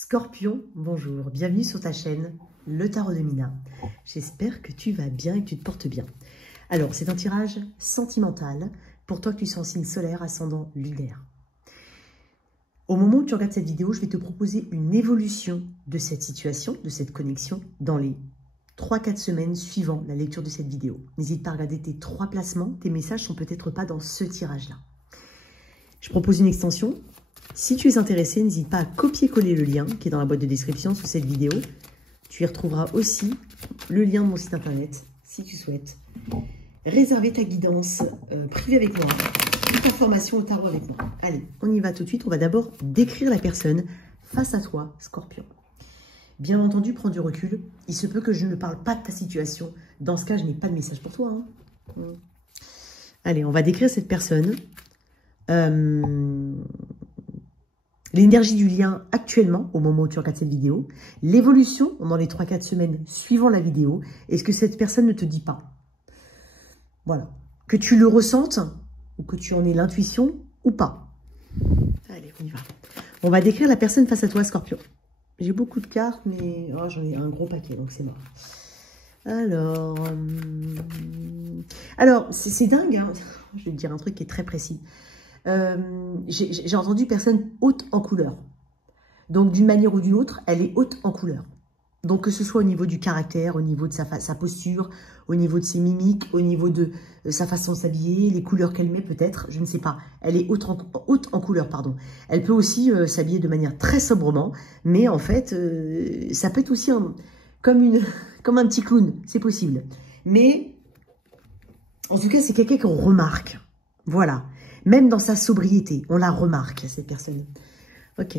Scorpion, bonjour, bienvenue sur ta chaîne, le Tarot de Mina. J'espère que tu vas bien et que tu te portes bien. Alors, c'est un tirage sentimental pour toi que tu sois en signe solaire, ascendant lunaire. Au moment où tu regardes cette vidéo, je vais te proposer une évolution de cette situation, de cette connexion, dans les 3-4 semaines suivant la lecture de cette vidéo. N'hésite pas à regarder tes 3 placements, tes messages sont peut-être pas dans ce tirage-là. Je propose une extension. Si tu es intéressé, n'hésite pas à copier-coller le lien qui est dans la boîte de description sous cette vidéo. Tu y retrouveras aussi le lien de mon site internet, si tu souhaites réserver ta guidance privée avec moi, toute information au tarot avec moi. Allez, on y va tout de suite. On va d'abord décrire la personne face à toi, Scorpion. Bien entendu, prends du recul. Il se peut que je ne parle pas de ta situation. Dans ce cas, je n'ai pas de message pour toi. Allez, on va décrire cette personne. L'énergie du lien actuellement, au moment où tu regardes cette vidéo, l'évolution dans les 3-4 semaines suivant la vidéo, et ce que cette personne ne te dit pas. Voilà. Que tu le ressentes, ou que tu en aies l'intuition, ou pas. Allez, on y va. On va décrire la personne face à toi, Scorpion. J'ai beaucoup de cartes, mais oh, j'en ai un gros paquet, donc c'est mort. Alors c'est dingue, hein. Je vais te dire un truc qui est très précis. J'ai entendu personne haute en couleur. Donc, d'une manière ou d'une autre, elle est haute en couleur. Donc, que ce soit au niveau du caractère, au niveau de sa posture, au niveau de ses mimiques, au niveau de sa façon de s'habiller, les couleurs qu'elle met peut-être, je ne sais pas. Elle est haute en couleur, pardon. Elle peut aussi s'habiller de manière très sobrement, mais en fait, ça peut être aussi comme un petit clown, c'est possible. Mais, en tout cas, c'est quelqu'un qu'on remarque. Voilà. Même dans sa sobriété, on la remarque, cette personne. Ok.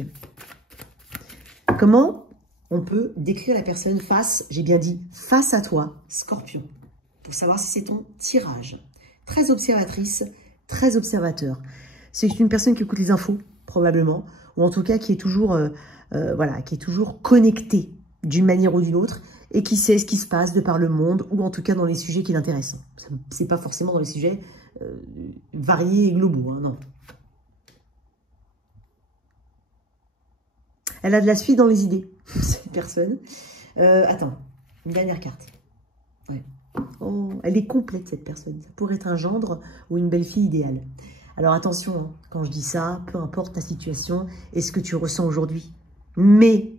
Comment on peut décrire la personne face, j'ai bien dit, face à toi, Scorpion, pour savoir si c'est ton tirage. Très observatrice, très observateur. C'est une personne qui écoute les infos, probablement, ou en tout cas qui est toujours, voilà, qui est toujours connectée d'une manière ou d'une autre, et qui sait ce qui se passe de par le monde, ou en tout cas dans les sujets qui l'intéressent. C'est pas forcément dans les sujets variés et globaux, hein, non. Elle a de la suite dans les idées, cette personne. Attends, une dernière carte. Ouais. Oh, elle est complète, cette personne. Ça pourrait être un gendre ou une belle-fille idéale. Alors attention, hein, quand je dis ça, peu importe ta situation et ce que tu ressens aujourd'hui. Mais,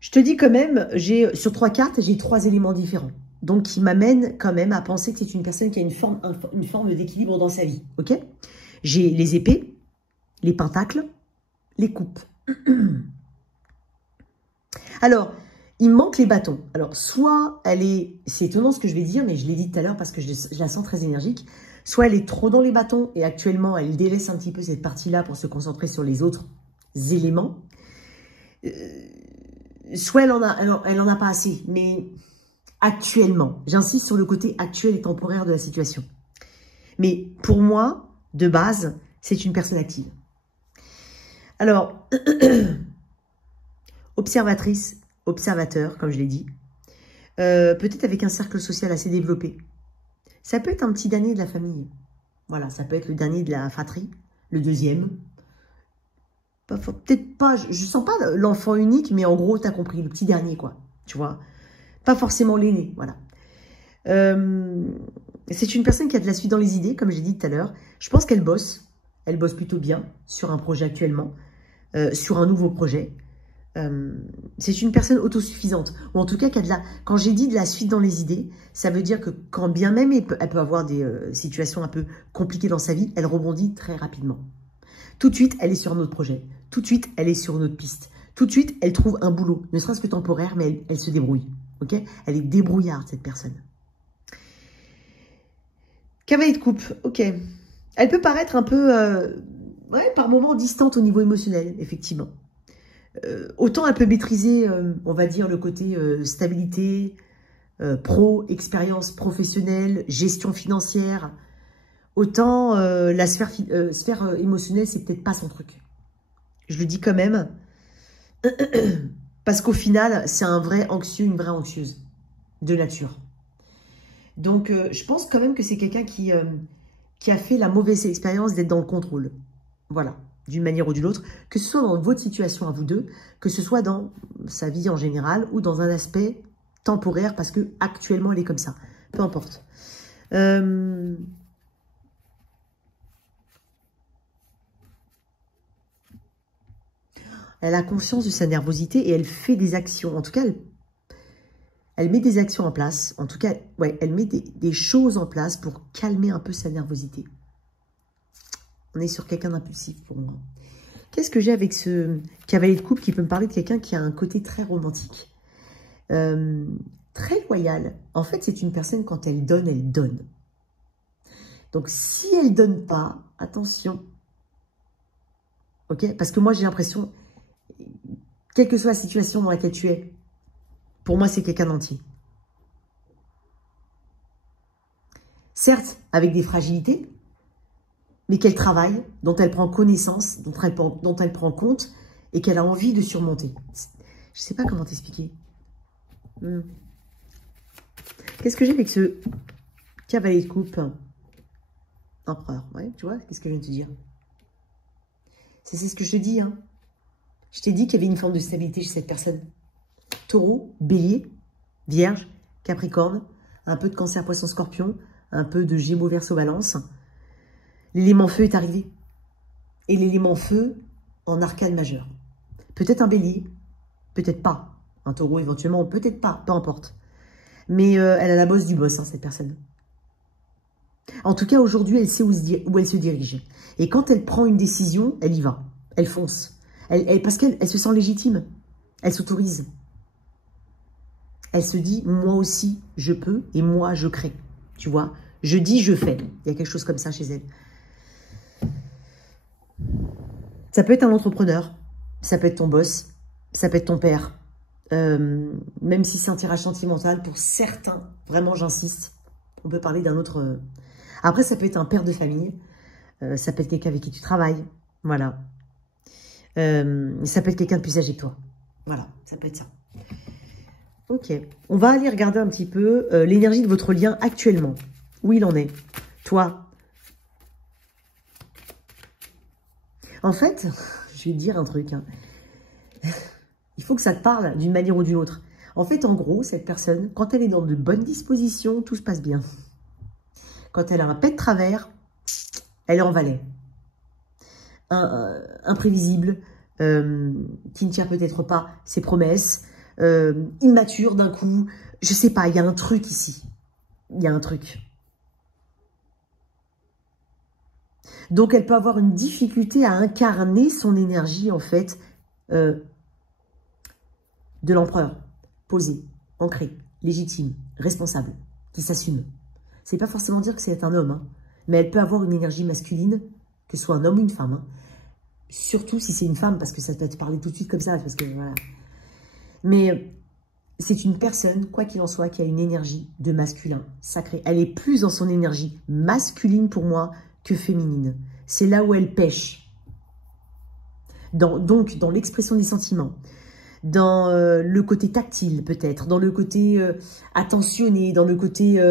je te dis quand même, sur 3 cartes, j'ai 3 éléments différents. Donc, qui m'amène quand même à penser que c'est une personne qui a une forme d'équilibre dans sa vie. Ok? J'ai les épées, les pentacles, les coupes. Alors, il me manque les bâtons. Alors, soit elle est... C'est étonnant ce que je vais dire, mais je l'ai dit tout à l'heure parce que je la sens très énergique. Soit elle est trop dans les bâtons et actuellement, elle délaisse un petit peu cette partie-là pour se concentrer sur les autres éléments. Soit elle en a pas assez, mais... Actuellement, j'insiste sur le côté actuel et temporaire de la situation. Mais pour moi, de base, c'est une personne active. Alors, observatrice, observateur, comme je l'ai dit, peut-être avec un cercle social assez développé. Ça peut être un petit dernier de la famille. Voilà, ça peut être le dernier de la fratrie, le deuxième. Peut-être pas, je sens pas l'enfant unique, mais en gros, tu as compris, le petit dernier, quoi. Tu vois ? Pas forcément l'aîné, voilà. C'est une personne qui a de la suite dans les idées, comme j'ai dit tout à l'heure. Je pense qu'elle bosse. Elle bosse plutôt bien sur un projet actuellement, sur un nouveau projet. C'est une personne autosuffisante. Ou en tout cas, qui a de la... Quand j'ai dit de la suite dans les idées, ça veut dire que quand bien même elle peut avoir des situations un peu compliquées dans sa vie, elle rebondit très rapidement. Tout de suite, elle est sur un autre projet. Tout de suite, elle est sur une autre piste. Tout de suite, elle trouve un boulot, ne serait-ce que temporaire, mais elle se débrouille. Ok, elle est débrouillarde, cette personne. Cavalier de coupe, ok. Elle peut paraître un peu, ouais, par moments distante au niveau émotionnel, effectivement. Autant elle peut maîtriser, on va dire, le côté stabilité, expérience professionnelle, gestion financière. Autant la sphère émotionnelle, c'est peut-être pas son truc. Je le dis quand même. Parce qu'au final, c'est un vrai anxieux, une vraie anxieuse de nature. Donc, je pense quand même que c'est quelqu'un qui a fait la mauvaise expérience d'être dans le contrôle. Voilà. d'une manière ou d'une autre, que ce soit dans votre situation à vous deux, que ce soit dans sa vie en général ou dans un aspect temporaire parce que actuellement elle est comme ça. Peu importe. Elle a conscience de sa nervosité et elle fait des actions. En tout cas, elle met des actions en place. En tout cas, ouais, elle met des choses en place pour calmer un peu sa nervosité. On est sur quelqu'un d'impulsif pour moi. Qu'est-ce que j'ai avec ce cavalier de coupe qui peut me parler de quelqu'un qui a un côté très romantique, très loyal. En fait, c'est une personne, quand elle donne, elle donne. Donc, si elle donne pas, attention. Ok? Parce que moi, j'ai l'impression, quelle que soit la situation dans laquelle tu es, pour moi, c'est quelqu'un d'entier. Certes, avec des fragilités, mais qu'elle travaille, dont elle prend connaissance, dont elle prend compte et qu'elle a envie de surmonter. Je ne sais pas comment t'expliquer. Qu'est-ce que j'ai avec ce cavalier de coupe? Empereur, ouais, tu vois, qu'est-ce que je viens de te dire? C'est ce que je te dis, hein. Je t'ai dit qu'il y avait une forme de stabilité chez cette personne. Taureau, bélier, vierge, capricorne, un peu de cancer, poisson, scorpion, un peu de gémeaux, verseau, balance. L'élément feu est arrivé. Et l'élément feu en arcane majeur. Peut-être un bélier, peut-être pas. Un taureau éventuellement, peut-être pas, peu importe. Mais elle a la bosse du boss, hein, cette personne. En tout cas, aujourd'hui, elle sait où elle se dirige. Et quand elle prend une décision, elle y va. Elle fonce. Parce qu'elle se sent légitime. Elle s'autorise. Elle se dit, moi aussi, je peux et moi, je crée. Tu vois, je dis, je fais. Il y a quelque chose comme ça chez elle. Ça peut être un entrepreneur, ça peut être ton boss, ça peut être ton père. Même si c'est un tirage sentimental, pour certains, vraiment j'insiste, on peut parler d'un autre... Après, ça peut être un père de famille, ça peut être quelqu'un avec qui tu travailles, voilà. Ça peut être quelqu'un de plus âgé que toi, voilà, ça peut être ça. Ok, on va aller regarder un petit peu l'énergie de votre lien actuellement, où il en est. Toi, en fait, je vais te dire un truc. Hein. Il faut que ça te parle d'une manière ou d'une autre. En fait, en gros, cette personne, quand elle est dans de bonnes dispositions, tout se passe bien. Quand elle a un pet de travers, elle est en valet. Imprévisible, qui ne tient peut-être pas ses promesses, immature d'un coup. Je sais pas, il y a un truc ici. Il y a un truc. Donc, elle peut avoir une difficulté à incarner son énergie, en fait, de l'empereur. Posé, ancré, légitime, responsable, qui s'assume. C'est pas forcément dire que c'est un homme, hein, mais elle peut avoir une énergie masculine, que ce soit un homme ou une femme. Hein. Surtout si c'est une femme, parce que ça peut te parler tout de suite comme ça, parce que voilà. Mais c'est une personne, quoi qu'il en soit, qui a une énergie de masculin, sacré. Elle est plus dans son énergie masculine pour moi que féminine. C'est là où elle pêche. Donc, dans l'expression des sentiments, dans le côté tactile peut-être, dans le côté attentionné, dans le côté...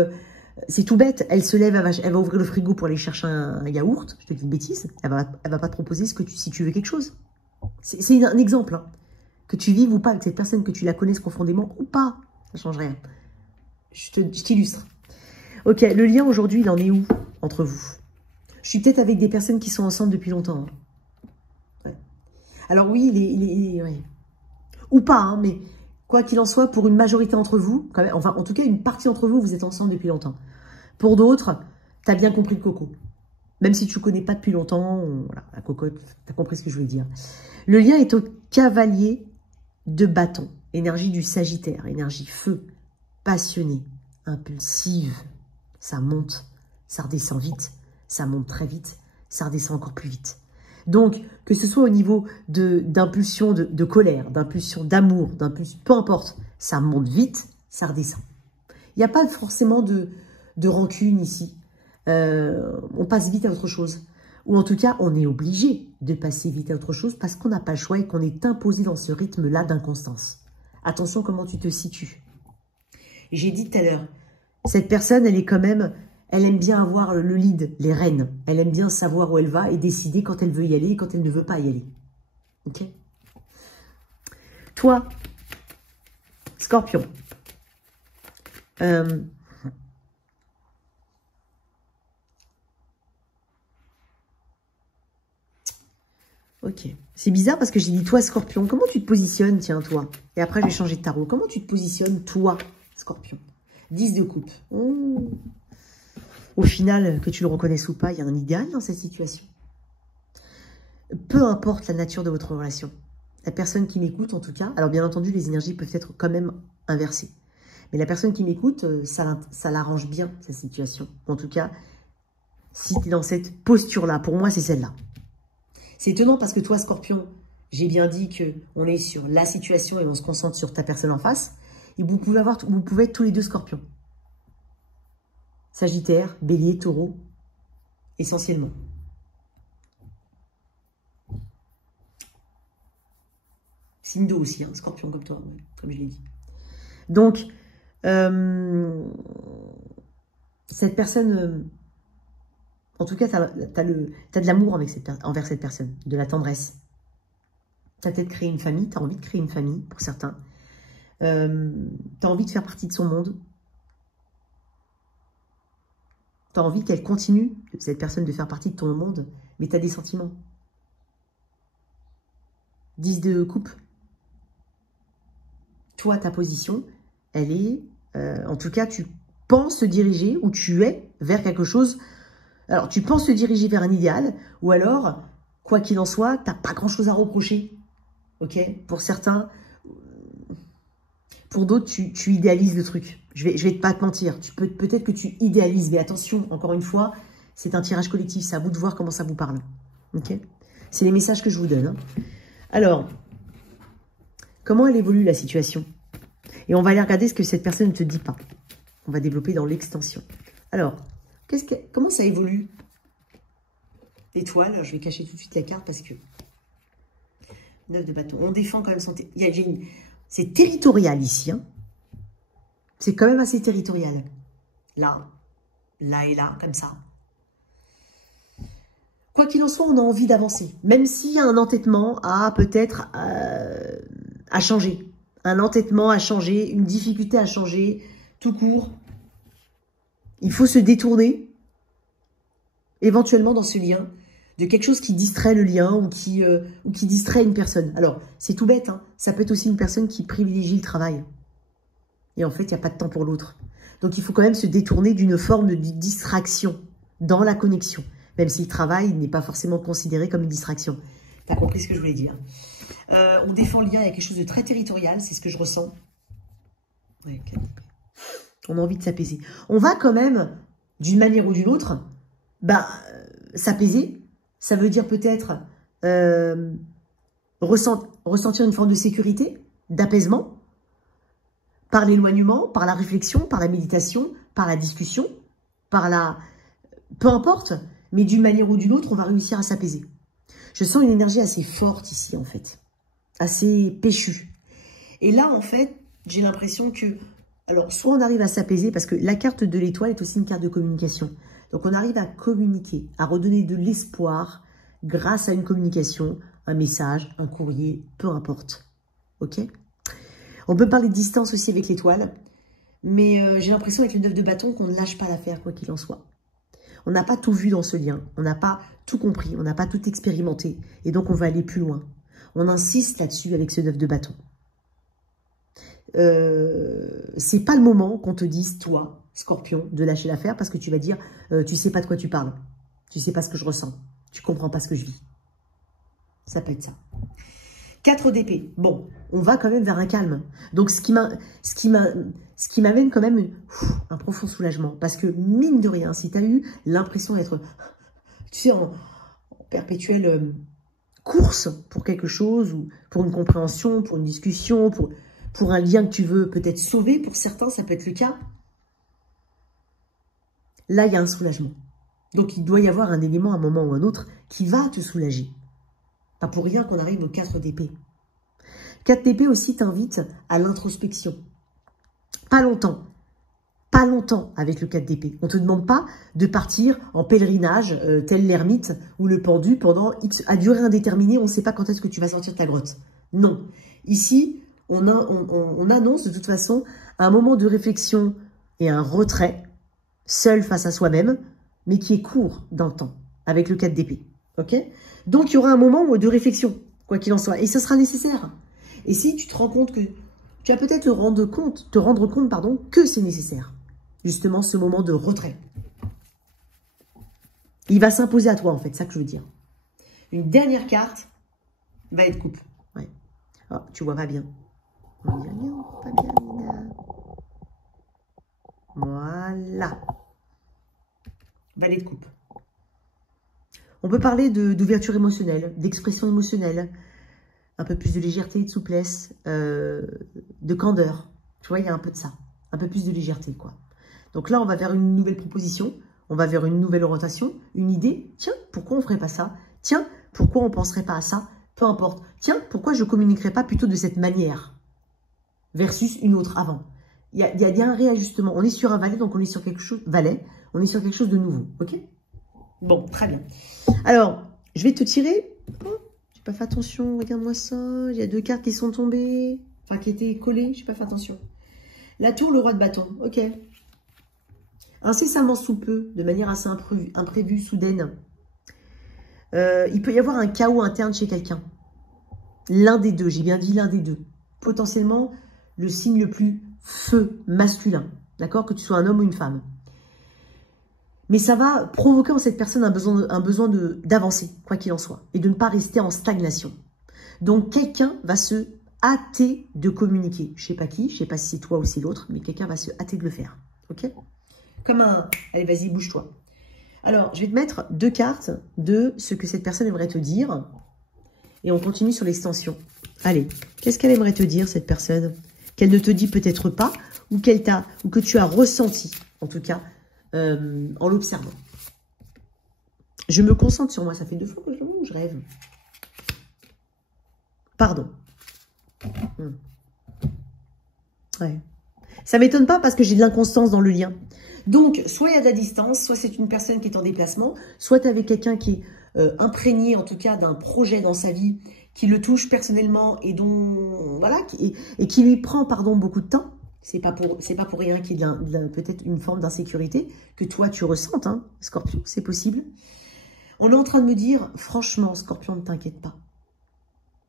c'est tout bête, elle se lève, elle va ouvrir le frigo pour aller chercher un yaourt, je te dis une bêtise, elle va pas te proposer si tu veux quelque chose. C'est un exemple, hein. Que tu vives ou pas avec cette personne, que tu la connaisses profondément ou pas, ça change rien. Je t'illustre. Ok, le lien aujourd'hui, il en est où entre vous? Je suis peut-être avec des personnes qui sont ensemble depuis longtemps. Hein. Ouais. Alors oui, ouais. Ou pas, hein, mais quoi qu'il en soit, pour une majorité d'entre vous, quand même, enfin, en tout cas, une partie d'entre vous, vous êtes ensemble depuis longtemps. Pour d'autres, tu as bien compris le coco. Même si tu ne connais pas depuis longtemps, voilà, la cocotte, tu as compris ce que je voulais dire. Le lien est au cavalier de bâton, énergie du Sagittaire, énergie feu, passionnée, impulsive. Ça monte, ça redescend vite, ça monte très vite, ça redescend encore plus vite. Donc, que ce soit au niveau d'impulsion de colère, d'impulsion d'amour, d'impulsion, peu importe, ça monte vite, ça redescend. Il n'y a pas forcément de rancune ici. On passe vite à autre chose. Ou en tout cas, on est obligé de passer vite à autre chose parce qu'on n'a pas le choix et qu'on est imposé dans ce rythme-là d'inconstance. Attention comment tu te situes. J'ai dit tout à l'heure, cette personne, elle est quand même, Elle aime bien avoir le lead, les rênes. Elle aime bien savoir où elle va et décider quand elle veut y aller et quand elle ne veut pas y aller. Ok? Toi, Scorpion. Ok. C'est bizarre parce que j'ai dit toi, Scorpion. Comment tu te positionnes, tiens, toi? Et après, je vais changer de tarot. Comment tu te positionnes, toi, Scorpion? 10 de coupe. Au final, que tu le reconnaisses ou pas, il y a un idéal dans cette situation. Peu importe la nature de votre relation. La personne qui m'écoute, en tout cas, alors bien entendu, les énergies peuvent être quand même inversées. Mais la personne qui m'écoute, ça l'arrange bien, sa situation. En tout cas, si tu es dans cette posture-là, pour moi, c'est celle-là. C'est étonnant parce que toi, Scorpion, j'ai bien dit qu'on est sur la situation et on se concentre sur ta personne en face. Et vous pouvez être tous les deux Scorpions. Sagittaire, Bélier, Taureau, essentiellement. Signe d'eau aussi, hein, Scorpion comme toi, comme je l'ai dit. Donc, cette personne, en tout cas, tu as de l'amour envers cette personne, de la tendresse. Tu as peut-être créé une famille, tu as envie de créer une famille pour certains. Tu as envie de faire partie de son monde. Tu as envie qu'elle continue, cette personne, de faire partie de ton monde, mais tu as des sentiments. 10 de coupe. Toi, ta position, elle est... en tout cas, tu penses te diriger ou tu es vers quelque chose. Alors, tu penses te diriger vers un idéal ou alors, quoi qu'il en soit, tu n'as pas grand-chose à reprocher. Ok? Pour certains, pour d'autres, tu idéalises le truc. Je vais pas te mentir. Peut-être que tu idéalises, mais attention, encore une fois, c'est un tirage collectif. C'est à vous de voir comment ça vous parle. Ok? C'est les messages que je vous donne. Hein. Alors, comment elle évolue la situation? Et on va aller regarder ce que cette personne ne te dit pas. On va développer dans l'extension. Alors, comment ça évolue? L'étoile, je vais cacher tout de suite la carte parce que... 9 de bâton. On défend quand même son... C'est territorial ici. Hein. C'est quand même assez territorial. Là et là, comme ça. Quoi qu'il en soit, on a envie d'avancer. Même s'il y a un entêtement à peut-être à changer. Un entêtement à changer, une difficulté à changer, tout court. Il faut se détourner, éventuellement dans ce lien, de quelque chose qui distrait le lien ou qui distrait une personne. Alors, c'est tout bête, hein. Ça peut être aussi une personne qui privilégie le travail. Et en fait, il n'y a pas de temps pour l'autre. Donc, il faut quand même se détourner d'une forme de distraction dans la connexion. Même si le travail n'est pas forcément considéré comme une distraction. Tu as compris ce que je voulais dire. On défend le lien, il y a quelque chose de très territorial, c'est ce que je ressens. Ouais, okay. On a envie de s'apaiser. On va quand même, d'une manière ou d'une autre, s'apaiser. Ça veut dire peut-être ressentir une forme de sécurité, d'apaisement, par l'éloignement, par la réflexion, par la méditation, par la discussion, par la... Peu importe, mais d'une manière ou d'une autre, on va réussir à s'apaiser. Je sens une énergie assez forte ici, en fait. Assez péchue. Et là, en fait, j'ai l'impression que... Alors, soit on arrive à s'apaiser, parce que la carte de l'étoile est aussi une carte de communication. Donc, on arrive à communiquer, à redonner de l'espoir grâce à une communication, un message, un courrier, peu importe. Ok? On peut parler de distance aussi avec l'étoile, mais j'ai l'impression avec le 9 de bâton qu'on ne lâche pas l'affaire, quoi qu'il en soit. On n'a pas tout vu dans ce lien, on n'a pas tout compris, on n'a pas tout expérimenté, et donc on va aller plus loin. On insiste là-dessus avec ce 9 de bâton. C'est pas le moment qu'on te dise, toi, Scorpion, de lâcher l'affaire parce que tu vas dire, tu sais pas de quoi tu parles, tu sais pas ce que je ressens, tu comprends pas ce que je vis. Ça peut être ça. 4 d'épée. Bon, on va quand même vers un calme. Donc, ce qui m'amène quand même un profond soulagement. Parce que, mine de rien, si tu as eu l'impression d'être, tu sais, en perpétuelle course pour quelque chose, ou pour une compréhension, pour une discussion, pour un lien que tu veux peut-être sauver, pour certains, ça peut être le cas. Là, il y a un soulagement. Donc, il doit y avoir un élément, à un moment ou un autre, qui va te soulager. Pas pour rien qu'on arrive aux 4 d'épée. 4 d'épée aussi t'invite à l'introspection. Pas longtemps. pas longtemps avec le 4 d'épée. On ne te demande pas de partir en pèlerinage, tel l'ermite ou le pendu, pendant X, à durée indéterminée, on ne sait pas quand est-ce que tu vas sortir de ta grotte. Non. Ici, on annonce de toute façon un moment de réflexion et un retrait, seul face à soi-même, mais qui est court dans le temps, avec le 4 d'épée. Ok? Donc, il y aura un moment de réflexion, quoi qu'il en soit, et ça sera nécessaire. Et si tu te rends compte que tu vas peut-être te rendre compte, que c'est nécessaire. Justement, ce moment de retrait. Il va s'imposer à toi, en fait, c'est ça que je veux dire. Une dernière carte va être coupe. Ouais. Oh, tu vois pas bien. On dit non, pas bien, Nina. Voilà. Valet de coupe. On peut parler d'ouverture émotionnelle, d'expression émotionnelle, un peu plus de légèreté, de souplesse, de candeur. Tu vois, il y a un peu de ça. Un peu plus de légèreté, quoi. Donc là, on va vers une nouvelle proposition. On va vers une nouvelle orientation, une idée. Tiens, pourquoi on ne ferait pas ça? Tiens, pourquoi on ne penserait pas à ça? Peu importe. Tiens, pourquoi je ne communiquerais pas plutôt de cette manière versus une autre avant? Il y a un réajustement. On est sur un valet, donc on est sur quelque chose... Valet, on est sur quelque chose de nouveau. Ok? Bon, très bien. Alors, je vais te tirer... Oh, j'ai pas fait attention, regarde-moi ça. Il y a 2 cartes qui sont tombées. Enfin, qui étaient collées, j'ai pas fait attention. La tour, le roi de bâton. Ok. Incessamment sous peu, de manière assez imprévue, soudaine. Il peut y avoir un chaos interne chez quelqu'un. L'un des deux, j'ai bien dit l'un des deux. Potentiellement, le signe le plus feu, masculin. D'accord? Que tu sois un homme ou une femme. Mais ça va provoquer en cette personne un besoin d'avancer, quoi qu'il en soit. Et de ne pas rester en stagnation. Donc, quelqu'un va se hâter de communiquer. Je ne sais pas qui, je ne sais pas si c'est toi ou c'est l'autre, mais quelqu'un va se hâter de le faire. Ok? Comme un... Allez, vas-y, bouge-toi. Alors, je vais te mettre 2 cartes de ce que cette personne aimerait te dire. Et on continue sur l'extension. Allez, qu'est-ce qu'elle aimerait te dire, cette personne? Qu'elle ne te dit peut-être pas, ou que tu as ressenti, en tout cas, en l'observant. Je me concentre sur moi. Ça fait 2 fois que je rêve. Pardon. Ouais. Ça m'étonne pas parce que j'ai de l'inconstance dans le lien. Donc, soit il y a de la distance, soit c'est une personne qui est en déplacement, soit tu es avec quelqu'un qui est imprégné, en tout cas, d'un projet dans sa vie qui le touche personnellement et dont voilà, et qui lui prend, beaucoup de temps. C'est pas pour rien qu'il y a peut-être une forme d'insécurité que toi tu ressentes, hein, Scorpion, c'est possible. On est en train de me dire, franchement, Scorpion, ne t'inquiète pas.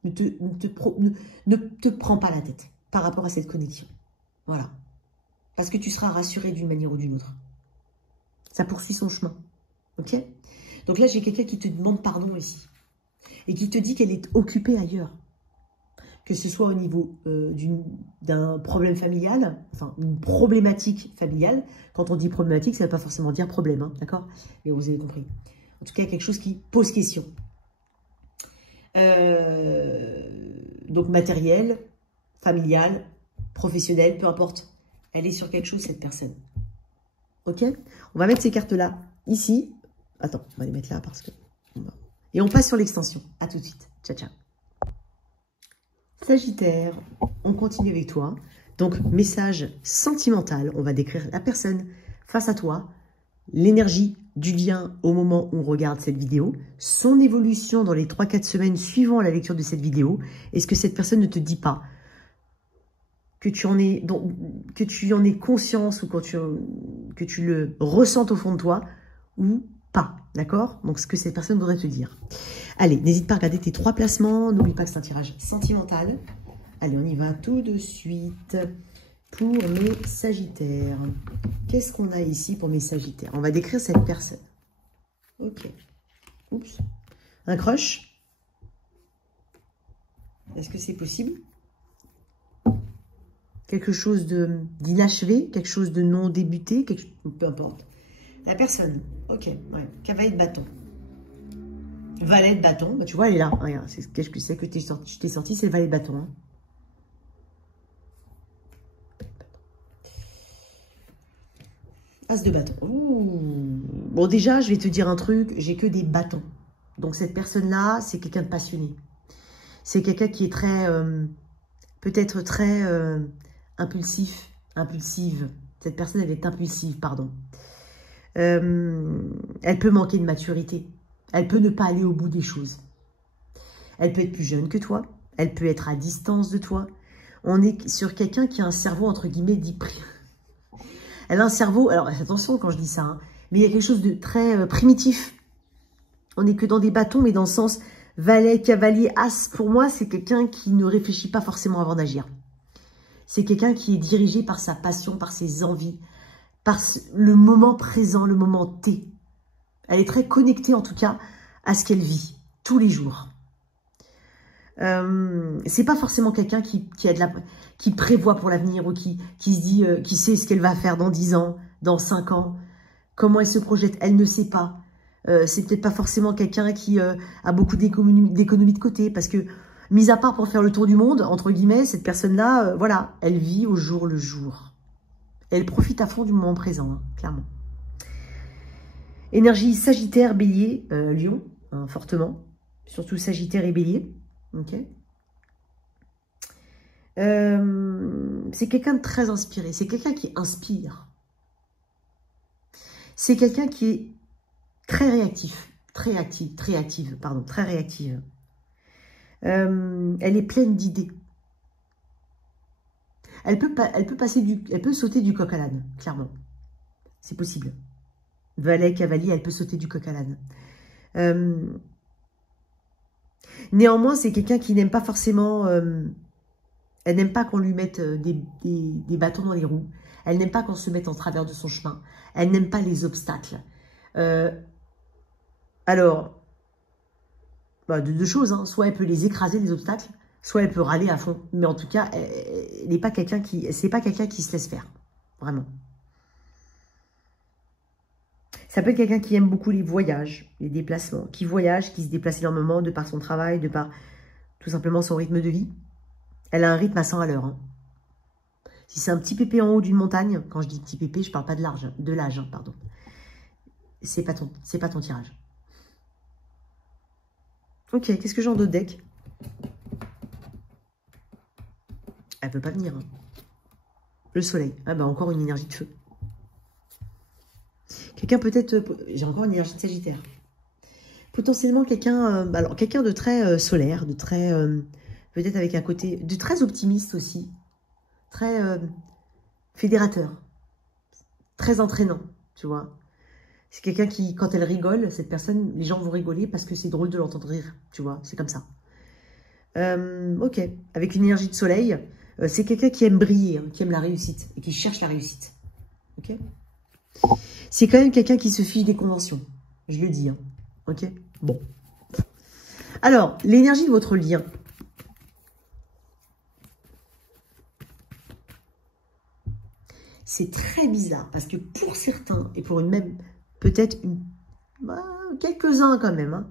Ne te prends pas la tête par rapport à cette connexion. Voilà. Parce que tu seras rassuré d'une manière ou d'une autre. Ça poursuit son chemin. Ok? Donc là, j'ai quelqu'un qui te demande pardon ici. Et qui te dit qu'elle est occupée ailleurs. Que ce soit au niveau d'un problème familial, enfin, une problématique familiale. Quand on dit problématique, ça ne veut pas forcément dire problème, hein, d'accord? Mais vous avez compris. En tout cas, quelque chose qui pose question. Donc, matériel, familial, professionnel, peu importe. Elle est sur quelque chose, cette personne. Ok? On va mettre ces cartes-là ici. Attends, on va les mettre là parce que... Et on passe sur l'extension. À tout de suite. Ciao, ciao. Sagittaire, on continue avec toi. Donc, message sentimental. On va décrire la personne face à toi. L'énergie du lien au moment où on regarde cette vidéo. Son évolution dans les 3-4 semaines suivant la lecture de cette vidéo. Est-ce que cette personne ne te dit pas que tu en aies conscience ou que tu le ressentes au fond de toi ou pas, d'accord? Donc, ce que cette personne voudrait te dire. Allez, n'hésite pas à regarder tes 3 placements. N'oublie pas que c'est un tirage sentimental. Allez, on y va tout de suite pour mes Sagittaires. Qu'est-ce qu'on a ici pour mes Sagittaires? On va décrire cette personne. Ok. Oups. Un crush. Est-ce que c'est possible? Quelque chose d'inachevé, quelque chose de non débuté, peu importe. La personne, ok, ouais, cavalier de bâton. Valet de bâton, bah, tu vois, elle est là. Regarde, qu'est-ce que c'est que je t'ai sorti, c'est le valet de bâton. Hein. As de bâton. Ouh. Bon, déjà, je vais te dire un truc, j'ai que des bâtons. Donc, cette personne-là, c'est quelqu'un de passionné. C'est quelqu'un qui est très, peut-être très... impulsive, Cette personne, elle est impulsive, pardon. Elle peut manquer de maturité. Elle peut ne pas aller au bout des choses. Elle peut être plus jeune que toi. Elle peut être à distance de toi. On est sur quelqu'un qui a un cerveau, entre guillemets, dit. Elle a un cerveau, alors attention quand je dis ça, hein, mais il y a quelque chose de très primitif. On n'est que dans des bâtons, mais dans le sens valet, cavalier, as. Pour moi, c'est quelqu'un qui ne réfléchit pas forcément avant d'agir. C'est quelqu'un qui est dirigé par sa passion, par ses envies, par le moment présent, le moment T. Elle est très connectée, en tout cas, à ce qu'elle vit, tous les jours. C'est pas forcément quelqu'un qui prévoit pour l'avenir ou qui se dit, qui sait ce qu'elle va faire dans 10 ans, dans 5 ans, comment elle se projette, elle ne sait pas. C'est peut-être pas forcément quelqu'un qui a beaucoup d'économies de côté, parce que, mis à part pour faire le tour du monde, entre guillemets, cette personne-là, voilà, elle vit au jour le jour. Elle profite à fond du moment présent, hein, clairement. Énergie Sagittaire, Bélier, Lion, hein, fortement. Surtout Sagittaire et Bélier. Ok. C'est quelqu'un de très inspiré. C'est quelqu'un qui inspire. C'est quelqu'un qui est très réactif. Très active, pardon, très réactive. Elle est pleine d'idées. Elle peut sauter du coq à l'âne, clairement. C'est possible. Valet, cavalier, elle peut sauter du coq à l'âne. Néanmoins, c'est quelqu'un qui n'aime pas forcément... elle n'aime pas qu'on lui mette des bâtons dans les roues. Elle n'aime pas qu'on se mette en travers de son chemin. Elle n'aime pas les obstacles. Alors, bah, deux choses. Hein. Soit elle peut les écraser, les obstacles, soit elle peut râler à fond. Mais en tout cas, elle n'est pas quelqu'un qui... C'est pas quelqu'un qui se laisse faire. Vraiment. Ça peut être quelqu'un qui aime beaucoup les voyages, les déplacements, qui voyage, qui se déplace énormément de par son travail, de par tout simplement son rythme de vie. Elle a un rythme à 100 à l'heure. Hein. Si c'est un petit pépé en haut d'une montagne, quand je dis petit pépé, je ne parle pas de l'âge, pardon. C'est pas ton tirage. Ok, qu'est-ce que j'ai en d'autres deck? Elle peut pas venir. Hein. Le soleil. Ah bah encore une énergie de feu. Quelqu'un peut-être... j'ai encore une énergie de Sagittaire. Potentiellement quelqu'un... alors quelqu'un de très solaire, de très... peut-être avec un côté... de très optimiste aussi. Très fédérateur. Très entraînant, tu vois. C'est quelqu'un qui, quand elle rigole, cette personne, les gens vont rigoler parce que c'est drôle de l'entendre rire, tu vois. C'est comme ça. Ok. Avec une énergie de soleil, c'est quelqu'un qui aime briller, hein, qui aime la réussite et qui cherche la réussite. Ok. C'est quand même quelqu'un qui se fiche des conventions. Je le dis. Hein. Ok. Bon. Alors, l'énergie de votre lien. C'est très bizarre parce que pour certains, et pour une même, peut-être quelques-uns quand même, hein,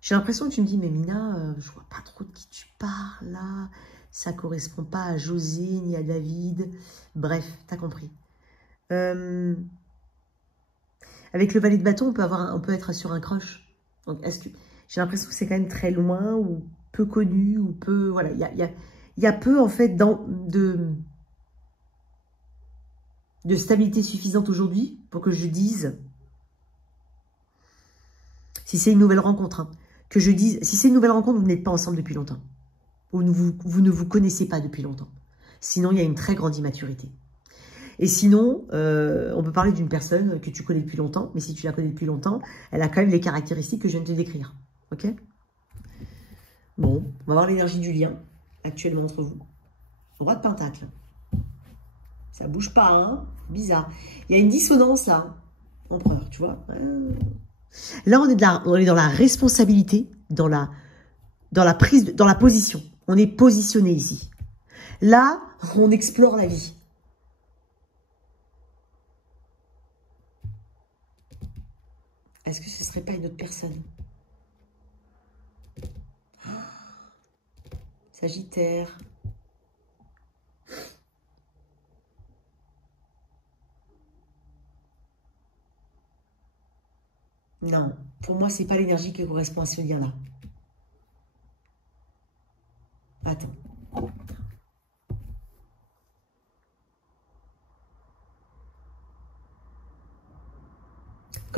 j'ai l'impression que tu me dis, mais Mina, je vois pas trop de qui tu parles là, ça correspond pas à José ni à David. Bref, t'as compris. Avec le valet de bâton, on peut être sur un crush. Donc, j'ai l'impression que c'est quand même très loin ou peu connu ou peu, voilà, il y a peu en fait de stabilité suffisante aujourd'hui pour que je dise, si c'est une nouvelle rencontre, hein, que je dise, si c'est une nouvelle rencontre, vous n'êtes pas ensemble depuis longtemps. Ou vous ne vous connaissez pas depuis longtemps. Sinon, il y a une très grande immaturité. Et sinon, on peut parler d'une personne que tu connais depuis longtemps, mais si tu la connais depuis longtemps, elle a quand même les caractéristiques que je viens de te décrire. Ok? Bon, on va voir l'énergie du lien actuellement entre vous. Roi de Pentacle. Ça bouge pas, hein? Bizarre. Il y a une dissonance là. Hein. Empereur, tu vois. Là, on est dans la responsabilité, dans la prise, dans la position. On est positionné ici. Là, on explore la vie. Est-ce que ce ne serait pas une autre personne? Sagittaire. Non, pour moi, c'est pas l'énergie qui correspond à ce lien-là. Attends.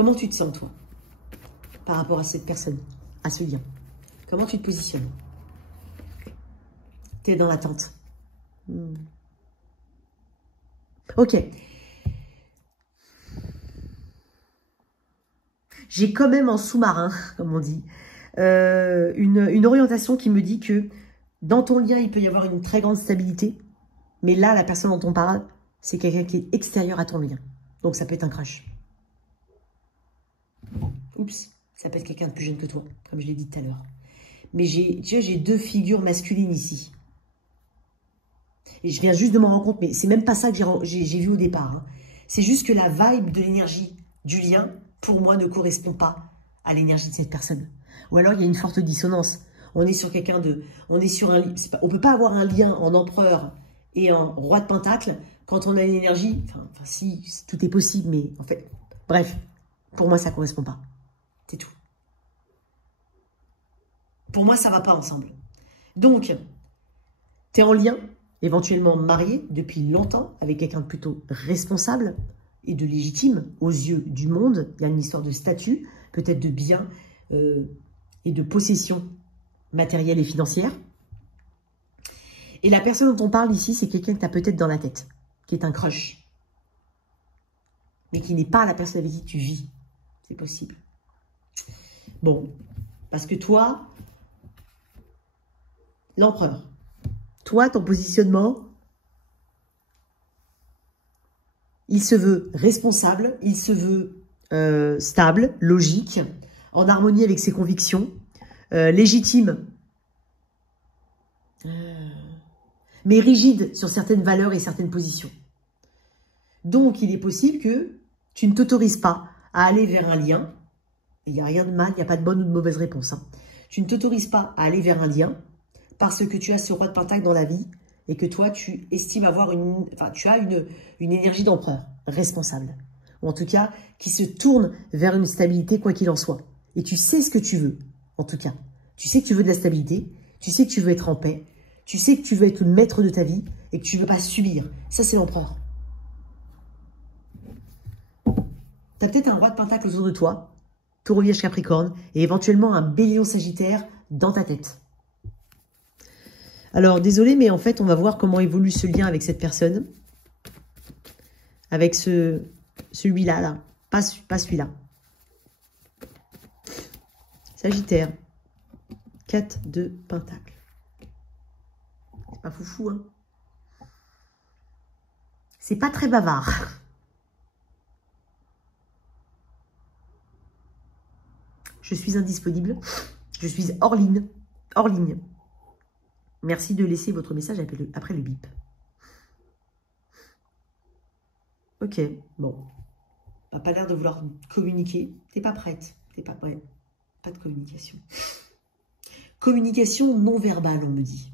Comment tu te sens, toi, par rapport à cette personne, à ce lien? Comment tu te positionnes? Tu es dans l'attente. Ok. J'ai quand même en sous-marin, comme on dit, une orientation qui me dit que dans ton lien, il peut y avoir une très grande stabilité. Mais là, la personne dont on parle, c'est quelqu'un qui est extérieur à ton lien. Donc, ça peut être un crush. Oups, ça peut être quelqu'un de plus jeune que toi, comme je l'ai dit tout à l'heure. Mais j'ai deux figures masculines ici. Et je viens juste de m'en rendre compte, mais c'est même pas ça que j'ai vu au départ. Hein. C'est juste que la vibe de l'énergie du lien, pour moi, ne correspond pas à l'énergie de cette personne. Ou alors, il y a une forte dissonance. On est sur quelqu'un de... On est sur un... on peut pas avoir un lien en empereur et en roi de pentacle quand on a une énergie... Enfin, si, tout est possible, mais en fait... Bref, pour moi, ça correspond pas. C'est tout. Pour moi, ça va pas ensemble. Donc, tu es en lien, éventuellement marié depuis longtemps, avec quelqu'un de plutôt responsable et de légitime aux yeux du monde. Il y a une histoire de statut, peut-être de biens et de possession matérielle et financière. Et la personne dont on parle ici, c'est quelqu'un que tu as peut-être dans la tête, qui est un crush, mais qui n'est pas la personne avec qui tu vis. C'est possible. Bon, parce que toi, l'empereur, toi, ton positionnement, il se veut responsable, il se veut stable, logique, en harmonie avec ses convictions, légitime, mais rigide sur certaines valeurs et certaines positions. Donc, il est possible que tu ne t'autorises pas à aller vers un lien. Il n'y a rien de mal, il n'y a pas de bonne ou de mauvaise réponse. Hein. Tu ne t'autorises pas à aller vers un lien parce que tu as ce roi de pentacle dans la vie et que toi, tu estimes avoir tu as une énergie d'empereur responsable. Ou en tout cas, qui se tourne vers une stabilité quoi qu'il en soit. Et tu sais ce que tu veux, en tout cas. Tu sais que tu veux de la stabilité, tu sais que tu veux être en paix, tu sais que tu veux être le maître de ta vie et que tu ne veux pas subir. Ça, c'est l'empereur. Tu as peut-être un roi de pentacle autour de toi, taureau vierge capricorne, et éventuellement un bélion sagittaire dans ta tête. Alors, désolé, mais en fait, on va voir comment évolue ce lien avec cette personne. Avec celui-là, là. Pas celui-là. Sagittaire. 4 de pentacle. C'est pas foufou, hein. C'est pas très bavard. Je suis indisponible. Je suis hors ligne. Hors ligne. Merci de laisser votre message après le bip. Ok, bon. Pas l'air de vouloir communiquer. T'es pas prête. T'es pas prête. Pas de communication. Communication non verbale, on me dit.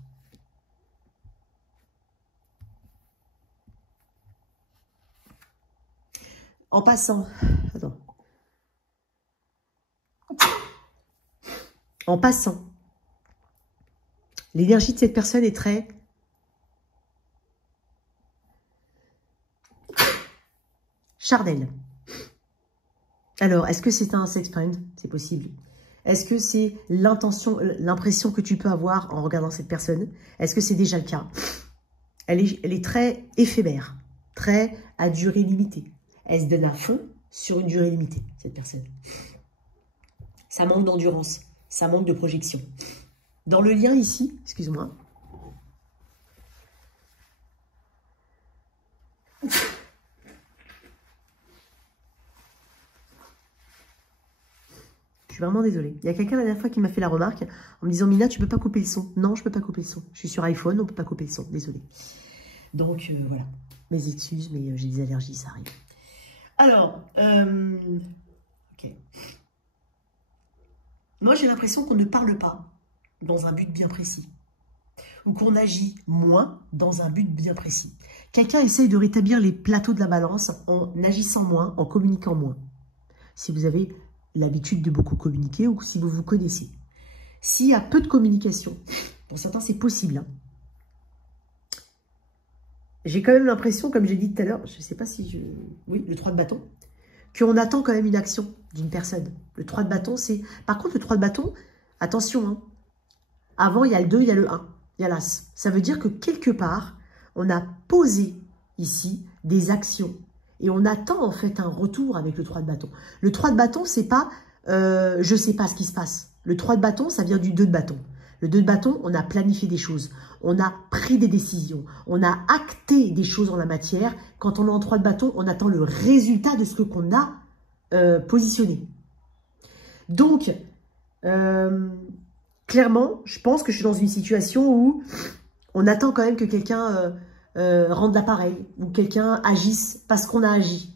En passant. Attends. En passant. L'énergie de cette personne est très... charnelle. Alors, est-ce que c'est un sex friend? C'est possible. Est-ce que c'est l'impression que tu peux avoir en regardant cette personne? Est-ce que c'est déjà le cas? Elle est très éphémère, très à durée limitée. Elle se donne à fond sur une durée limitée, cette personne. Ça manque d'endurance, ça manque de projection. Dans le lien ici, excuse-moi. Je suis vraiment désolée. Il y a quelqu'un la dernière fois qui m'a fait la remarque en me disant « Mina, tu peux pas couper le son. » Non, je peux pas couper le son. Je suis sur iPhone, on peut pas couper le son. Désolée. Donc, voilà. Mes excuses, mais j'ai des allergies, ça arrive. Alors, ok. Moi, j'ai l'impression qu'on ne parle pas dans un but bien précis. Ou qu'on agit moins dans un but bien précis. Quelqu'un essaye de rétablir les plateaux de la balance en agissant moins, en communiquant moins. Si vous avez l'habitude de beaucoup communiquer ou si vous vous connaissez. S'il y a peu de communication, pour certains c'est possible. Hein. J'ai quand même l'impression, comme j'ai dit tout à l'heure, je ne sais pas si je... Oui, le 3 de bâton. qu'on attend quand même une action d'une personne. Le 3 de bâton, c'est... Par contre, le 3 de bâton, attention, hein, avant, il y a le 2, il y a le 1, il y a l'As. Ça veut dire que quelque part, on a posé ici des actions. Et on attend en fait un retour avec le 3 de bâton. Le 3 de bâton, c'est pas je ne sais pas ce qui se passe. Le 3 de bâton, ça vient du 2 de bâton. Le 2 de bâton, on a planifié des choses. On a pris des décisions. On a acté des choses en la matière. Quand on est en 3 de bâton, on attend le résultat de ce qu'on a positionné. Donc, clairement, je pense que je suis dans une situation où on attend quand même que quelqu'un rende l'appareil ou quelqu'un agisse parce qu'on a agi.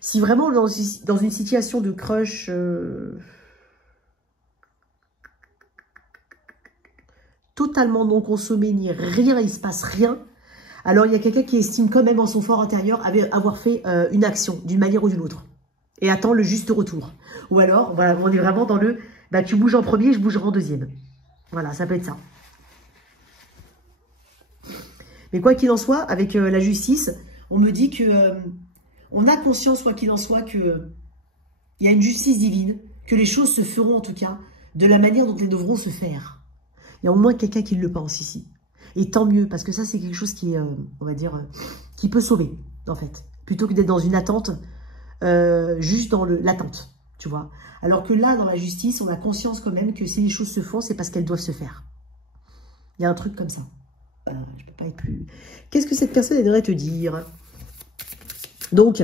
Si vraiment dans une situation de crush totalement non consommé, ni rien, il ne se passe rien, alors il y a quelqu'un qui estime quand même en son fort intérieur avoir fait une action d'une manière ou d'une autre et attend le juste retour. Ou alors, voilà, on est vraiment dans le bah, tu bouges en premier, je bougerai en deuxième. Voilà, ça peut être ça. Mais quoi qu'il en soit, avec la justice, on me dit que on a conscience, quoi qu'il en soit, qu'il y a une justice divine, que les choses se feront en tout cas de la manière dont elles devront se faire. Il y a au moins quelqu'un qui le pense ici. Et tant mieux, parce que ça, c'est quelque chose qui est, on va dire, qui peut sauver, en fait. Plutôt que d'être dans une attente, juste dans l'attente, tu vois. Alors que là, dans la justice, on a conscience quand même que si les choses se font, c'est parce qu'elles doivent se faire. Il y a un truc comme ça. Je ne peux pas être plus... Qu'est-ce que cette personne aimerait te dire? Donc,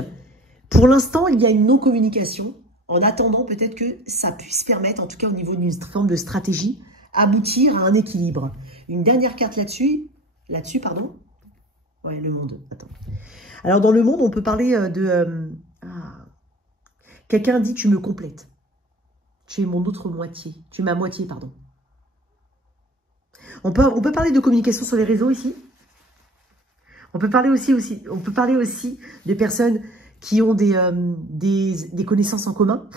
pour l'instant, il y a une non-communication, en attendant peut-être que ça puisse permettre, en tout cas au niveau d'une forme de stratégie, aboutir à un équilibre. Une dernière carte là-dessus, pardon. Ouais, le monde. Attends. Alors, dans le monde, on peut parler de... Quelqu'un dit, tu me complètes. Tu es mon autre moitié. Tu es ma moitié, pardon. On peut parler de communication sur les réseaux ici. On peut parler aussi de personnes qui ont des connaissances en commun.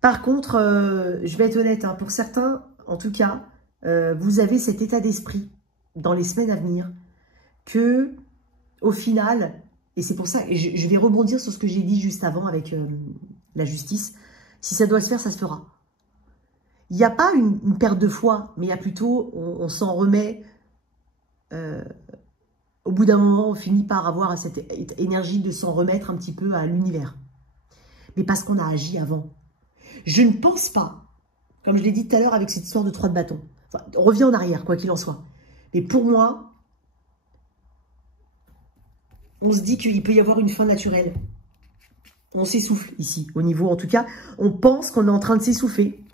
Par contre, je vais être honnête, hein, pour certains, en tout cas, vous avez cet état d'esprit dans les semaines à venir que, au final, et c'est pour ça, et je vais rebondir sur ce que j'ai dit juste avant avec la justice, si ça doit se faire, ça se fera. Il n'y a pas une perte de foi, mais il y a plutôt, on s'en remet, au bout d'un moment, on finit par avoir cette énergie de s'en remettre un petit peu à l'univers. Mais parce qu'on a agi avant. Je ne pense pas, comme je l'ai dit tout à l'heure avec cette histoire de 3 de bâton, enfin, on revient en arrière, quoi qu'il en soit. Mais pour moi, on se dit qu'il peut y avoir une fin naturelle. On s'essouffle ici, au niveau, en tout cas, on pense qu'on est en train de s'essouffler,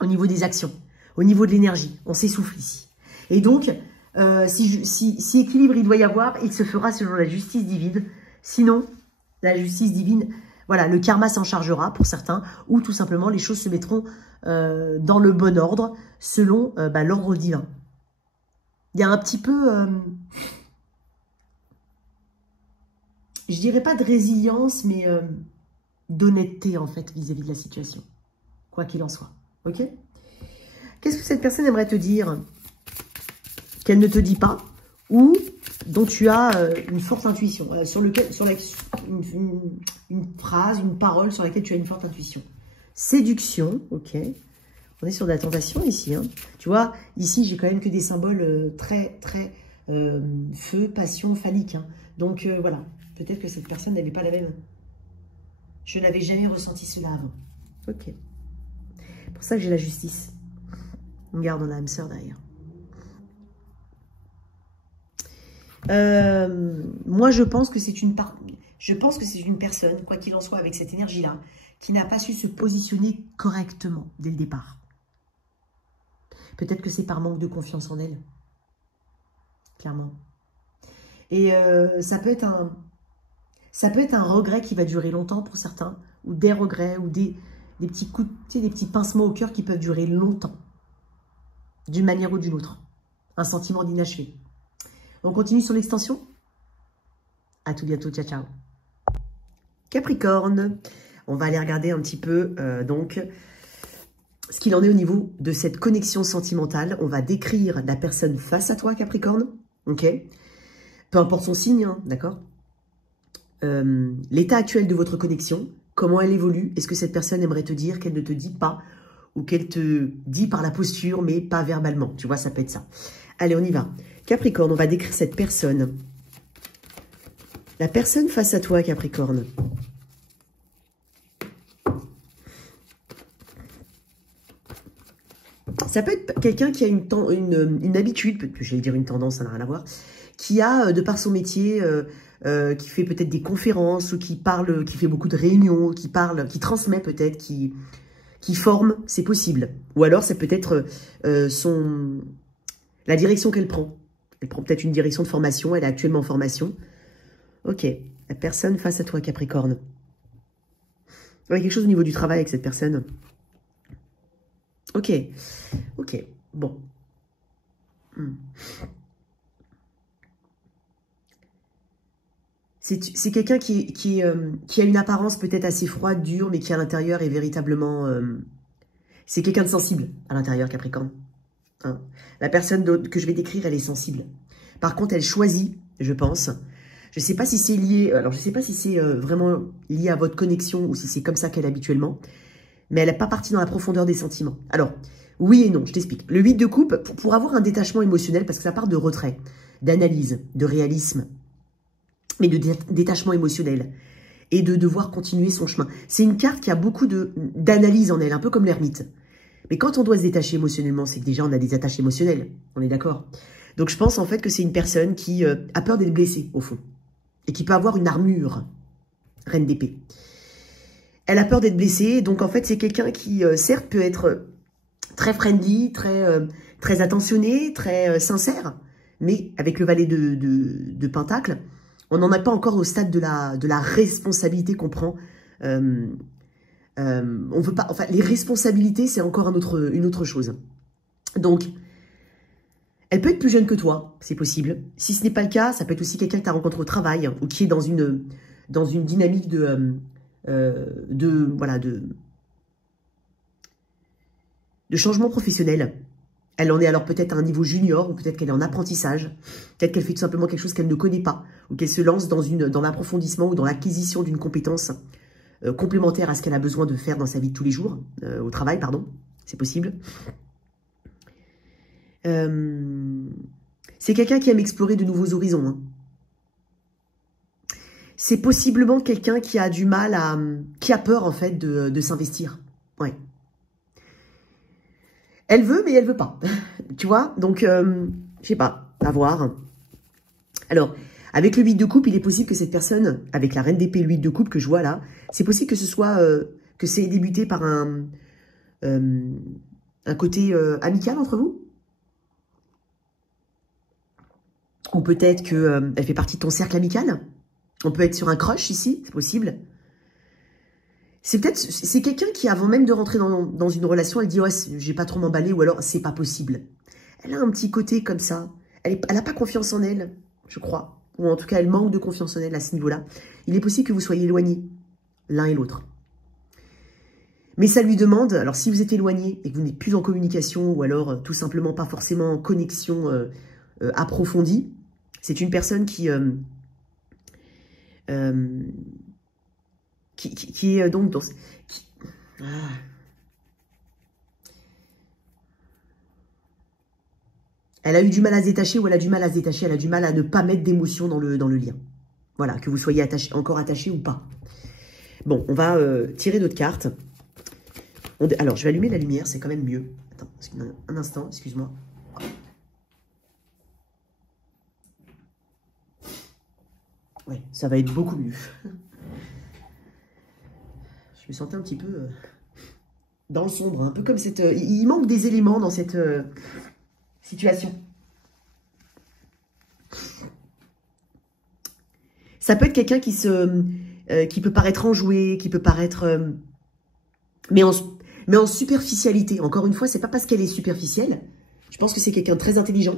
au niveau des actions, au niveau de l'énergie, on s'essouffle ici. Et donc, si équilibre il doit y avoir, il se fera selon la justice divine. Sinon, la justice divine, voilà, le karma s'en chargera pour certains, ou tout simplement les choses se mettront dans le bon ordre, selon l'ordre divin. Il y a un petit peu... je dirais pas de résilience, mais d'honnêteté, en fait, vis-à-vis de la situation. Quoi qu'il en soit. Ok? Qu'est-ce que cette personne aimerait te dire qu'elle ne te dit pas ou dont tu as une forte intuition, une phrase, une parole sur laquelle tu as une forte intuition. Séduction, ok. On est sur de la tentation ici. Hein. Tu vois, ici, j'ai quand même que des symboles très, très feu, passion, phallique. Hein. Donc, voilà. Peut-être que cette personne n'avait pas la même. Je n'avais jamais ressenti cela avant. Ok. C'est pour ça que j'ai la justice. Regarde, on a âme sœur derrière. Moi, je pense que c'est une personne, quoi qu'il en soit, avec cette énergie-là, qui n'a pas su se positionner correctement dès le départ. Peut-être que c'est par manque de confiance en elle. Clairement. Et ça peut être un regret qui va durer longtemps pour certains, ou des regrets, ou des petits coups, tu sais, des petits pincements au cœur qui peuvent durer longtemps, d'une manière ou d'une autre. Un sentiment d'inachevé. On continue sur l'extension. À tout bientôt, ciao, ciao. Capricorne, on va aller regarder un petit peu, donc, ce qu'il en est au niveau de cette connexion sentimentale. On va décrire la personne face à toi, Capricorne. Ok? Peu importe son signe, hein, d'accord? L'état actuel de votre connexion, comment elle évolue. Est-ce que cette personne aimerait te dire qu'elle ne te dit pas ou qu'elle te dit par la posture, mais pas verbalement. Tu vois, ça peut être ça. Allez, on y va. Capricorne, on va décrire cette personne. La personne face à toi, Capricorne. Ça peut être quelqu'un qui a une habitude, j'allais dire une tendance, ça n'a rien à voir, qui a, de par son métier, qui fait peut-être des conférences, ou qui parle, qui fait beaucoup de réunions, qui parle, qui transmet peut-être, qui forme, c'est possible. Ou alors, c'est peut-être la direction qu'elle prend. Elle prend peut-être une direction de formation, elle est actuellement en formation. Ok, la personne face à toi, Capricorne. Il y a quelque chose au niveau du travail avec cette personne. Ok, ok, bon. C'est quelqu'un qui a une apparence peut-être assez froide, dure, mais qui à l'intérieur est véritablement... c'est quelqu'un de sensible à l'intérieur, Capricorne. Hein. La personne que je vais décrire, elle est sensible. Par contre, elle choisit, je pense. Je ne sais pas si c'est lié... Alors, je ne sais pas si c'est vraiment lié à votre connexion ou si c'est comme ça qu'elle est habituellement. Mais elle n'est pas partie dans la profondeur des sentiments. Alors, oui et non, je t'explique. Le 8 de coupe, pour avoir un détachement émotionnel, parce que ça part de retrait, d'analyse, de réalisme, mais de détachement émotionnel, et de devoir continuer son chemin. C'est une carte qui a beaucoup d'analyse en elle, un peu comme l'ermite. Mais quand on doit se détacher émotionnellement, c'est que déjà on a des attaches émotionnelles, on est d'accord? Donc je pense en fait que c'est une personne qui a peur d'être blessée, au fond, et qui peut avoir une armure, reine d'épée. Elle a peur d'être blessée, donc en fait c'est quelqu'un qui certes peut être très friendly, très attentionné, très sincère, mais avec le valet de Pentacle, on n'en est pas encore au stade de la responsabilité qu'on prend. On veut pas, enfin les responsabilités c'est encore une autre chose. Donc elle peut être plus jeune que toi, c'est possible. Si ce n'est pas le cas, ça peut être aussi quelqu'un que tu as rencontré au travail ou qui est dans une dynamique de changement professionnel. Elle en est alors peut-être à un niveau junior, ou peut-être qu'elle est en apprentissage, peut-être qu'elle fait tout simplement quelque chose qu'elle ne connaît pas, ou qu'elle se lance dans l'approfondissement ou dans l'acquisition d'une compétence complémentaire à ce qu'elle a besoin de faire dans sa vie de tous les jours, au travail, pardon, c'est possible. C'est quelqu'un qui aime explorer de nouveaux horizons, hein. C'est possiblement quelqu'un qui a du mal qui a peur en fait de s'investir. Ouais. Elle veut, mais elle veut pas. Tu vois? Donc, je sais pas, à voir. Alors, avec le 8 de coupe, il est possible que cette personne, avec la reine d'épée et le 8 de coupe que je vois là, c'est possible que ce soit, que c'est débuté par un côté amical entre vous. Ou peut-être qu'elle fait partie de ton cercle amical. On peut être sur un crush ici, c'est possible. C'est quelqu'un qui, avant même de rentrer dans une relation, elle dit « Ouais, j'ai pas trop m'emballer » ou alors « C'est pas possible ». Elle a un petit côté comme ça. Elle n'a pas confiance en elle, je crois. Ou en tout cas, elle manque de confiance en elle à ce niveau-là. Il est possible que vous soyez éloignés, l'un et l'autre. Mais ça lui demande, alors si vous êtes éloigné et que vous n'êtes plus en communication ou alors tout simplement pas forcément en connexion approfondie, c'est une personne qui est donc dans... Elle a eu du mal à se détacher ou elle a du mal à se détacher, elle a du mal à ne pas mettre d'émotion dans le lien. Voilà, que vous soyez encore attaché ou pas. Bon, on va tirer d'autres cartes. Alors, je vais allumer la lumière, c'est quand même mieux. Attends, un instant, excuse-moi. Ouais, ça va être beaucoup mieux. Je me sentais un petit peu dans le sombre, un peu comme cette... il manque des éléments dans cette situation. Ça peut être quelqu'un qui peut paraître enjoué, qui peut paraître... mais en superficialité. Encore une fois, c'est pas parce qu'elle est superficielle. Je pense que c'est quelqu'un de très intelligent.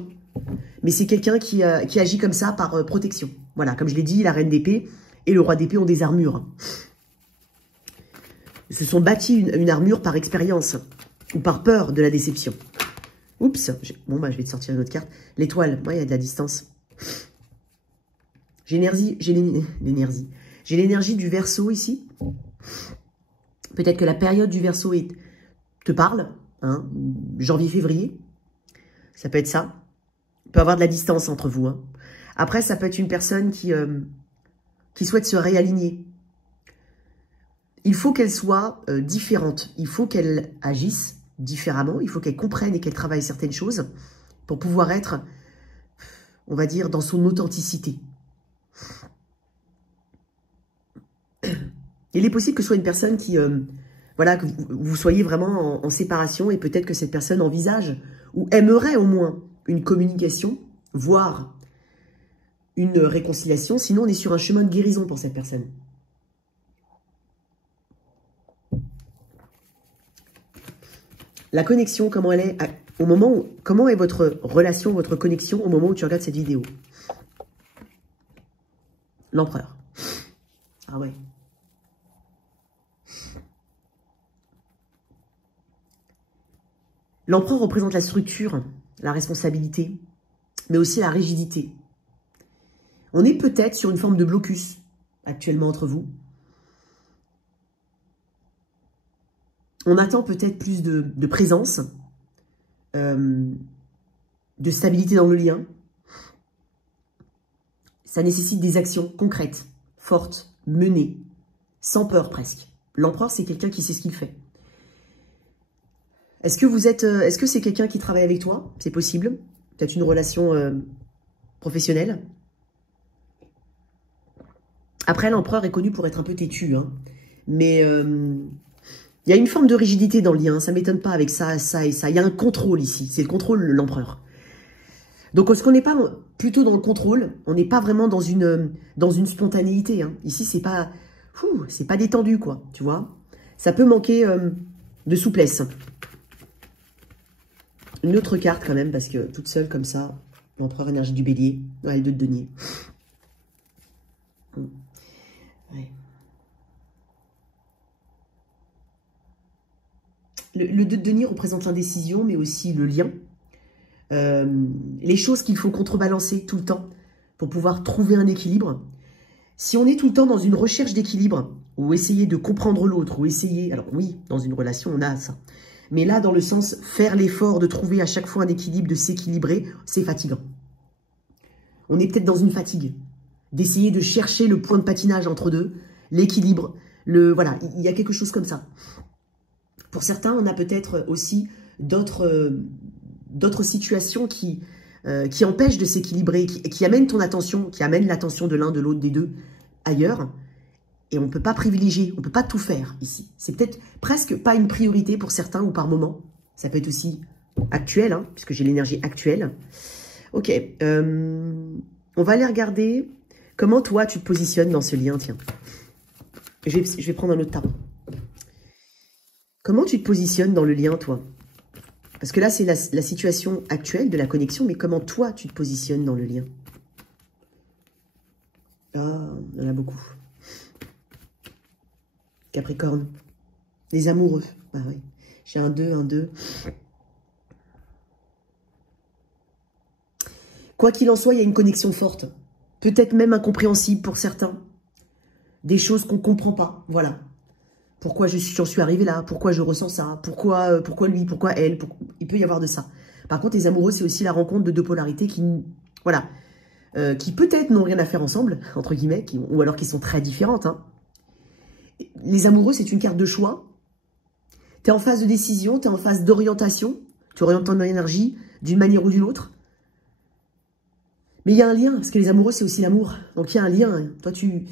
Mais c'est quelqu'un qui agit comme ça par protection. Voilà, comme je l'ai dit, la reine d'épée et le roi d'épée ont des armures. Ils se sont bâtis une armure par expérience. ou par peur de la déception. Oups, bon, bah, je vais te sortir une autre carte. L'étoile, il y a de la distance. J'ai l'énergie. J'ai l'énergie du Verseau ici. Peut-être que la période du Verseau te parle, hein, janvier-février. Ça peut être ça. Il peut y avoir de la distance entre vous. Hein. Après, ça peut être une personne qui souhaite se réaligner. Il faut qu'elle soit différente. Il faut qu'elle agisse différemment. Il faut qu'elle comprenne et qu'elle travaille certaines choses pour pouvoir être, on va dire, dans son authenticité. Il est possible que ce soit une personne qui, voilà, que vous soyez vraiment en séparation et peut-être que cette personne envisage ou aimerait au moins une communication, voire une réconciliation. Sinon, on est sur un chemin de guérison pour cette personne. La connexion, comment elle est au moment où, comment est votre relation, votre connexion au moment où tu regardes cette vidéo? L'empereur. Ah ouais. L'empereur représente la structure, la responsabilité, mais aussi la rigidité. On est peut-être sur une forme de blocus actuellement entre vous. On attend peut-être plus de présence, de stabilité dans le lien. Ça nécessite des actions concrètes, fortes, menées, sans peur presque. L'empereur, c'est quelqu'un qui sait ce qu'il fait. Est-ce que c'est quelqu'un qui travaille avec toi? C'est possible. Peut-être une relation professionnelle. Après, l'empereur est connu pour être un peu têtu. Hein. Mais il y a une forme de rigidité dans le lien. Ça ne m'étonne pas avec ça, ça et ça. Il y a un contrôle ici. C'est le contrôle, l'empereur. Donc, est-ce qu'on n'est pas plutôt dans le contrôle? On n'est pas vraiment dans une spontanéité. Hein. Ici, c'est pas détendu, quoi. Tu vois? Ça peut manquer de souplesse. Une autre carte quand même, parce que toute seule comme ça, l'empereur énergie du bélier, ouais, le 2 de denier. Ouais. Le 2 de denier représente l'indécision, mais aussi le lien. Les choses qu'il faut contrebalancer tout le temps pour pouvoir trouver un équilibre. Si on est tout le temps dans une recherche d'équilibre, ou essayer de comprendre l'autre, ou essayer... Alors oui, dans une relation, on a ça. Mais là, dans le sens, faire l'effort de trouver à chaque fois un équilibre, de s'équilibrer, c'est fatigant. On est peut-être dans une fatigue. D'essayer de chercher le point de patinage entre deux, l'équilibre, voilà, il y a quelque chose comme ça. Pour certains, on a peut-être aussi d'autres situations qui empêchent de s'équilibrer, qui amènent ton attention, qui amènent l'attention de l'un, de l'autre, des deux ailleurs. Et on ne peut pas privilégier, on ne peut pas tout faire ici. C'est peut-être presque pas une priorité pour certains ou par moment. Ça peut être aussi actuel, hein, puisque j'ai l'énergie actuelle. Ok, on va aller regarder comment toi tu te positionnes dans ce lien, tiens. Je vais prendre un autre tarot. Comment tu te positionnes dans le lien, toi? Parce que là, c'est la situation actuelle de la connexion, mais comment toi tu te positionnes dans le lien? Ah, il y en a beaucoup. Capricorne. Les amoureux. Bah oui. J'ai un 2, un 2. Quoi qu'il en soit, il y a une connexion forte. Peut-être même incompréhensible pour certains. Des choses qu'on ne comprend pas. Voilà. Pourquoi j'en suis arrivé là? Pourquoi je ressens ça? Pourquoi lui? Pourquoi elle? Il peut y avoir de ça. Par contre, les amoureux, c'est aussi la rencontre de deux polarités qui, voilà, qui peut-être n'ont rien à faire ensemble, entre guillemets, ou alors qui sont très différentes, hein. Les amoureux, c'est une carte de choix. Tu es en phase de décision, tu es en phase d'orientation. Tu orientes ton énergie d'une manière ou d'une autre. Mais il y a un lien, parce que les amoureux, c'est aussi l'amour. Donc il y a un lien. Toi, tu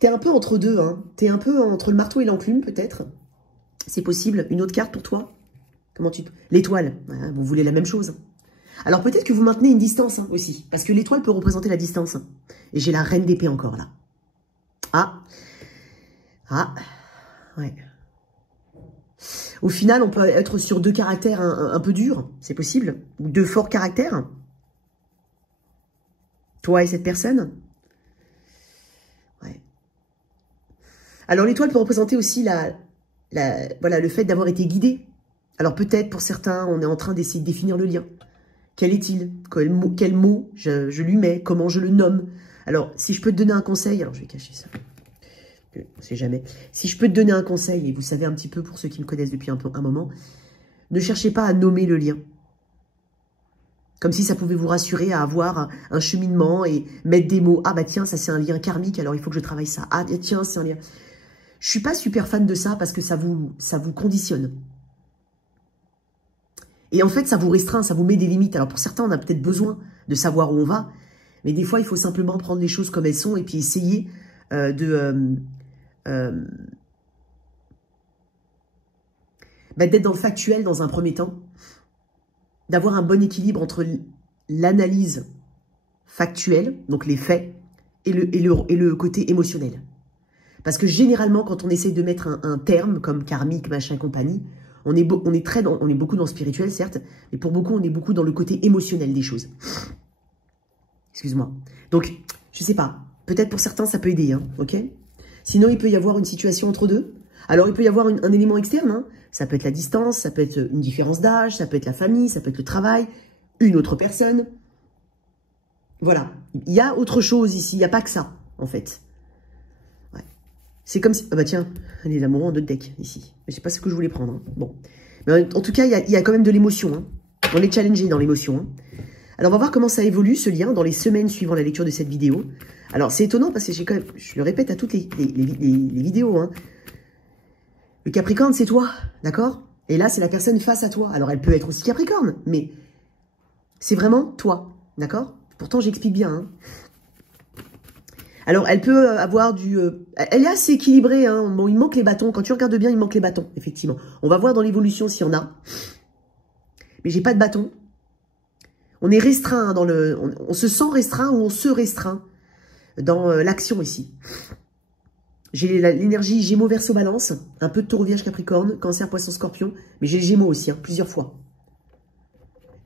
es un peu entre deux. Hein. Tu es un peu entre le marteau et l'enclume, peut-être. C'est possible. Une autre carte pour toi? L'étoile. Voilà, vous voulez la même chose. Alors peut-être que vous maintenez une distance hein, aussi. Parce que l'étoile peut représenter la distance. Et j'ai la reine d'épée encore là. Ah, ouais. Au final, on peut être sur deux caractères un peu durs, c'est possible. Ou deux forts caractères. Toi et cette personne. Ouais. Alors l'étoile peut représenter aussi voilà, le fait d'avoir été guidé. Alors peut-être pour certains, on est en train d'essayer de définir le lien. Quel est-il? Quel mot je lui mets? Comment je le nomme? Alors, si je peux te donner un conseil, alors je vais cacher ça. On ne sait jamais. Si je peux te donner un conseil, et vous savez un petit peu pour ceux qui me connaissent depuis un moment, ne cherchez pas à nommer le lien. Comme si ça pouvait vous rassurer à avoir un cheminement et mettre des mots. Ah bah tiens, ça c'est un lien karmique, alors il faut que je travaille ça. Ah tiens, c'est un lien. Je suis pas super fan de ça parce que ça vous conditionne. Et en fait, ça vous restreint, ça vous met des limites. Alors pour certains, on a peut-être besoin de savoir où on va. Mais des fois, il faut simplement prendre les choses comme elles sont et puis essayer d'être dans le factuel dans un premier temps. D'avoir un bon équilibre entre l'analyse factuelle, donc les faits, et le côté émotionnel. Parce que généralement, quand on essaie de mettre un terme comme karmique, machin, compagnie, on est beaucoup dans le spirituel, certes, mais pour beaucoup, on est beaucoup dans le côté émotionnel des choses. Excuse-moi. Donc, je sais pas. Peut-être pour certains, ça peut aider, hein, ok? Sinon, il peut y avoir une situation entre deux. Alors, il peut y avoir un élément externe, hein. Ça peut être la distance, ça peut être une différence d'âge, ça peut être la famille, ça peut être le travail, une autre personne. Voilà. Il y a autre chose ici, il n'y a pas que ça, en fait. Ouais. C'est comme si... Ah bah tiens, allez, l'amour en deux decks, ici. Je sais pas ce que je voulais prendre, hein. Bon. Mais en tout cas, il y a quand même de l'émotion, hein. On est challengé dans l'émotion, hein. Alors, on va voir comment ça évolue, ce lien, dans les semaines suivant la lecture de cette vidéo. Alors, c'est étonnant parce que j'ai quand même... Je le répète à toutes les vidéos, hein. Le Capricorne, c'est toi, d'accord? Et là, c'est la personne face à toi. Alors, elle peut être aussi Capricorne, mais c'est vraiment toi, d'accord? Pourtant, j'explique bien, hein. Alors, elle peut avoir du... elle est assez équilibrée, hein. Bon, il manque les bâtons. Quand tu regardes bien, il manque les bâtons, effectivement. On va voir dans l'évolution s'il y en a. Mais j'ai pas de bâton. On est restreint dans le... On se sent restreint ou on se restreint dans l'action ici. J'ai l'énergie Gémeaux, Verseau, Balance, un peu de Taureau, Vierge, Capricorne, Cancer, Poisson, Scorpion, mais j'ai le Gémeaux aussi, hein, plusieurs fois.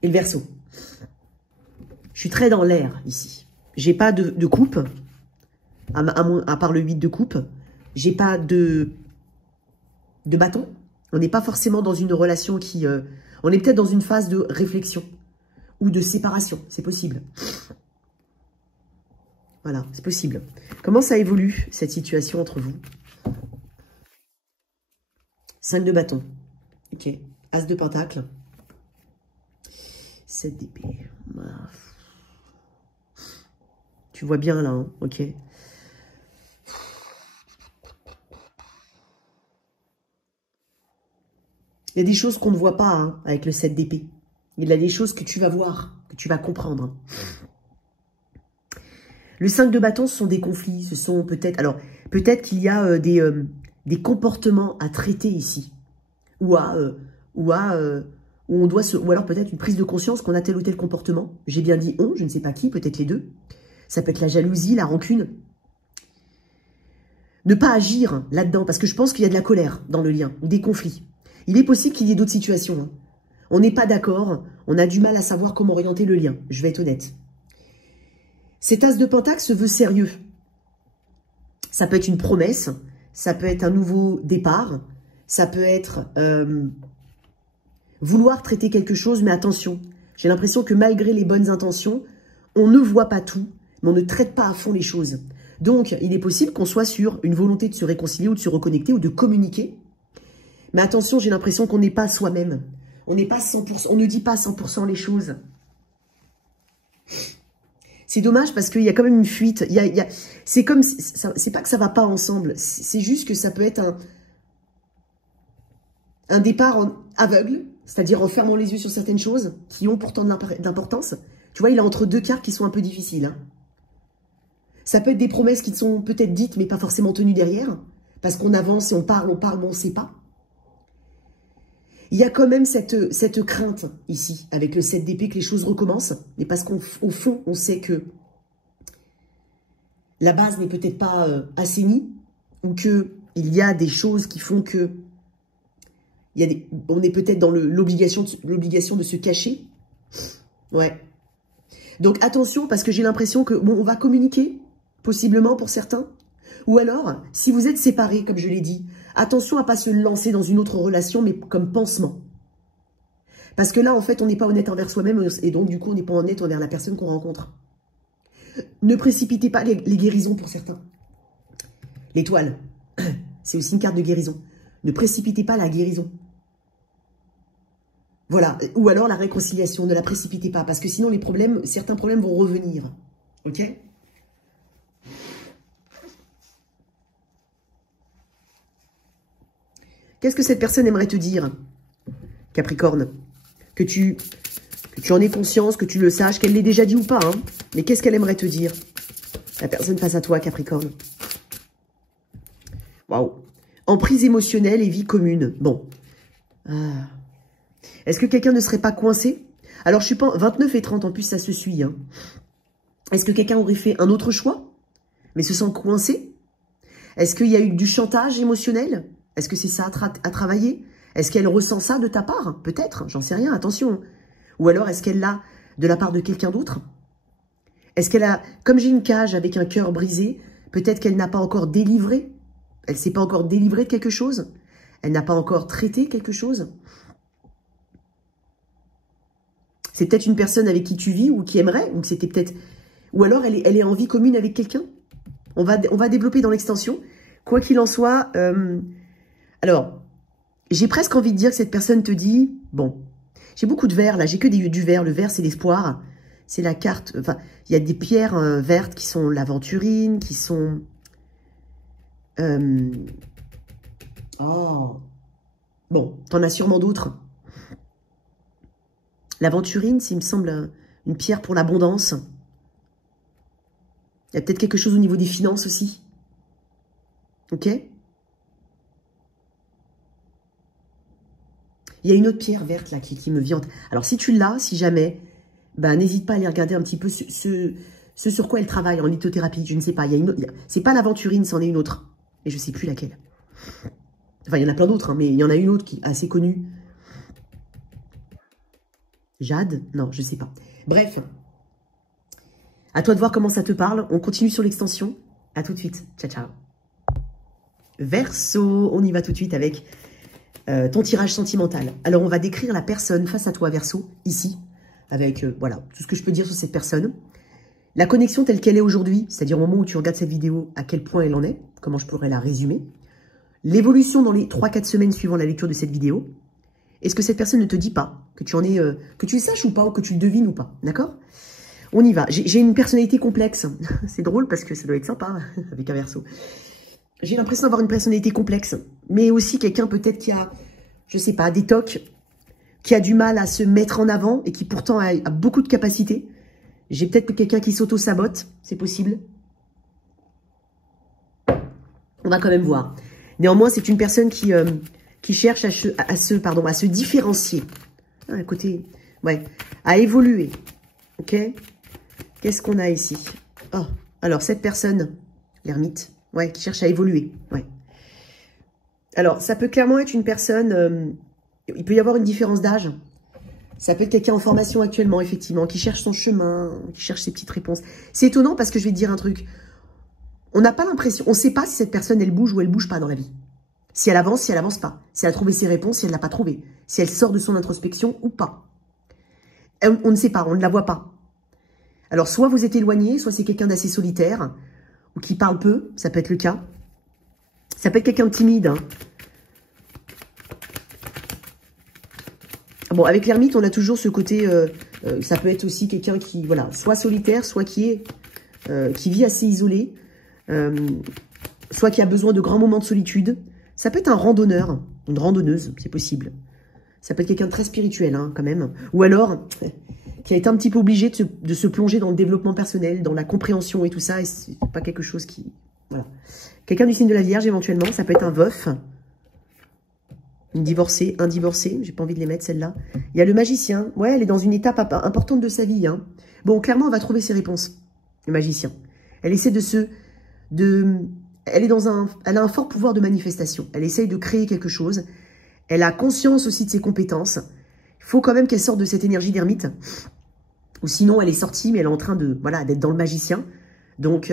Et le Verseau. Je suis très dans l'air ici. J'ai pas de coupe, à part le 8 de coupe. J'ai pas de bâton. On n'est pas forcément dans une relation qui... on est peut-être dans une phase de réflexion ou de séparation, c'est possible. Voilà, c'est possible. Comment ça évolue, cette situation entre vous? 5 de bâton. Ok. As de pentacle. 7 d'épée. Tu vois bien là, hein, ok. Il y a des choses qu'on ne voit pas, hein, avec le 7 d'épée. Il y a des choses que tu vas voir, que tu vas comprendre. Hein. Le 5 de bâton, ce sont des conflits, ce sont peut-être... Alors, peut-être qu'il y a des comportements à traiter ici. Ou on doit ou alors peut-être une prise de conscience qu'on a tel ou tel comportement. J'ai bien dit on, je ne sais pas qui, peut-être les deux. Ça peut être la jalousie, la rancune. Ne pas agir là-dedans, parce que je pense qu'il y a de la colère dans le lien, ou des conflits. Il est possible qu'il y ait d'autres situations. Hein. On n'est pas d'accord, on a du mal à savoir comment orienter le lien, je vais être honnête. Cet as de pentacle se veut sérieux. Ça peut être une promesse, ça peut être un nouveau départ, ça peut être vouloir traiter quelque chose, mais attention. J'ai l'impression que malgré les bonnes intentions, on ne voit pas tout, mais on ne traite pas à fond les choses. Donc, il est possible qu'on soit sur une volonté de se réconcilier ou de se reconnecter ou de communiquer. Mais attention, j'ai l'impression qu'on n'est pas soi-même. On n'est pas 100%, on ne dit pas 100% les choses. C'est dommage parce qu'il y a quand même une fuite. C'est comme, c'est pas que ça va pas ensemble. C'est juste que ça peut être un départ aveugle, c'est-à-dire en fermant les yeux sur certaines choses qui ont pourtant de l'importance. Tu vois, il est entre deux cartes qui sont un peu difficiles. Hein. Ça peut être des promesses qui sont peut-être dites, mais pas forcément tenues derrière, parce qu'on avance et on parle, mais on ne sait pas. Il y a quand même cette crainte ici, avec le 7 d'épée, que les choses recommencent, mais parce qu'au fond, on sait que la base n'est peut-être pas assainie, ou qu'il y a des choses qui font que on est peut-être dans l'obligation de se cacher. Ouais. Donc attention, parce que j'ai l'impression que, bon, on va communiquer, possiblement pour certains. Ou alors, si vous êtes séparés, comme je l'ai dit, attention à ne pas se lancer dans une autre relation, mais comme pansement. Parce que là, en fait, on n'est pas honnête envers soi-même et donc, du coup, on n'est pas honnête envers la personne qu'on rencontre. Ne précipitez pas les guérisons pour certains. L'étoile, c'est aussi une carte de guérison. Ne précipitez pas la guérison. Voilà. Ou alors la réconciliation, ne la précipitez pas. Parce que sinon, certains problèmes vont revenir. Ok ? Qu'est-ce que cette personne aimerait te dire, Capricorne? Que tu en aies conscience, que tu le saches, qu'elle l'ait déjà dit ou pas. Hein. Mais qu'est-ce qu'elle aimerait te dire? La personne face à toi, Capricorne. Waouh. Emprise émotionnelle et vie commune. Bon. Ah. Est-ce que quelqu'un ne serait pas coincé? Alors, je suis pas... 29 et 30, en plus, ça se suit. Hein. Est-ce que quelqu'un aurait fait un autre choix, mais se sent coincé? Est-ce qu'il y a eu du chantage émotionnel? Est-ce que c'est ça à travailler? Est-ce qu'elle ressent ça de ta part? Peut-être, j'en sais rien, attention. Ou alors, est-ce qu'elle l'a de la part de quelqu'un d'autre? Est-ce qu'elle a, comme j'ai une cage avec un cœur brisé, peut-être qu'elle n'a pas encore délivré? Elle ne s'est pas encore délivrée de quelque chose? Elle n'a pas encore traité quelque chose? C'est peut-être une personne avec qui tu vis ou qui aimerait, ou que c'était peut-être... Ou alors, elle est en vie commune avec quelqu'un? On va développer dans l'extension. Quoi qu'il en soit... Alors, j'ai presque envie de dire que cette personne te dit... Bon, j'ai beaucoup de vert, là. J'ai que du vert. Le vert, c'est l'espoir. C'est la carte... Enfin, il y a des pierres vertes qui sont l'aventurine, qui sont... Oh. Bon, t'en as sûrement d'autres. L'aventurine, il me semble, une pierre pour l'abondance. Il y a peut-être quelque chose au niveau des finances aussi. Ok? Il y a une autre pierre verte là qui me vient. Alors si tu l'as, si jamais, ben, n'hésite pas à aller regarder un petit peu ce sur quoi elle travaille en lithothérapie. Je ne sais pas. C'est pas l'aventurine, c'en est une autre. Et je ne sais plus laquelle. Enfin, il y en a plein d'autres, hein, mais il y en a une autre qui est assez connue. Jade? Non, je ne sais pas. Bref. À toi de voir comment ça te parle. On continue sur l'extension. À tout de suite. Ciao, ciao. Verseau, on y va tout de suite avec ton tirage sentimental. Alors, on va décrire la personne face à toi, Verseau, ici, avec, voilà, tout ce que je peux dire sur cette personne. La connexion telle qu'elle est aujourd'hui, c'est-à-dire au moment où tu regardes cette vidéo, à quel point elle en est, comment je pourrais la résumer. L'évolution dans les 3-4 semaines suivant la lecture de cette vidéo. Est-ce que cette personne ne te dit pas, que tu en es, que tu le saches ou pas, ou que tu le devines ou pas, d'accord? On y va. J'ai une personnalité complexe. C'est drôle parce que ça doit être sympa avec un Verseau. J'ai l'impression d'avoir une personnalité complexe, mais aussi quelqu'un peut-être qui a, je sais pas, des tocs, qui a du mal à se mettre en avant et qui pourtant a beaucoup de capacités. J'ai peut-être quelqu'un qui s'auto-sabote, c'est possible. On va quand même voir. Néanmoins, c'est une personne qui cherche à se différencier. À côté, ouais, à évoluer. Ok? Qu'est-ce qu'on a ici? Oh, alors cette personne, l'ermite, ouais, qui cherche à évoluer. Ouais. Alors, ça peut clairement être une personne, il peut y avoir une différence d'âge. Ça peut être quelqu'un en formation actuellement, effectivement, qui cherche son chemin, qui cherche ses petites réponses. C'est étonnant parce que je vais te dire un truc. On n'a pas l'impression, on ne sait pas si cette personne, elle bouge ou elle bouge pas dans la vie. Si elle avance, si elle avance pas. Si elle a trouvé ses réponses, si elle ne l'a pas trouvé. Si elle sort de son introspection ou pas. On ne sait pas, on ne la voit pas. Alors, soit vous êtes éloigné, soit c'est quelqu'un d'assez solitaire, ou qui parle peu, ça peut être le cas. Ça peut être quelqu'un de timide, hein. Bon, avec l'ermite, on a toujours ce côté, ça peut être aussi quelqu'un qui, voilà, soit solitaire, soit qui vit assez isolé, soit qui a besoin de grands moments de solitude. Ça peut être un randonneur, une randonneuse, c'est possible. Ça peut être quelqu'un de très spirituel, hein, quand même. Ou alors, qui a été un petit peu obligé de se plonger dans le développement personnel, dans la compréhension et tout ça, et c'est pas quelque chose qui... Voilà. Quelqu'un du signe de la Vierge, éventuellement, ça peut être un veuf. Une divorcée, un divorcé, j'ai pas envie de les mettre celle-là. Il y a le magicien, ouais, elle est dans une étape importante de sa vie. Hein. Bon, clairement, on va trouver ses réponses, le magicien. Elle essaie elle a un fort pouvoir de manifestation. Elle essaye de créer quelque chose. Elle a conscience aussi de ses compétences. Il faut quand même qu'elle sorte de cette énergie d'ermite. Ou sinon, elle est sortie, mais elle est en train de, voilà, d'être dans le magicien. Donc,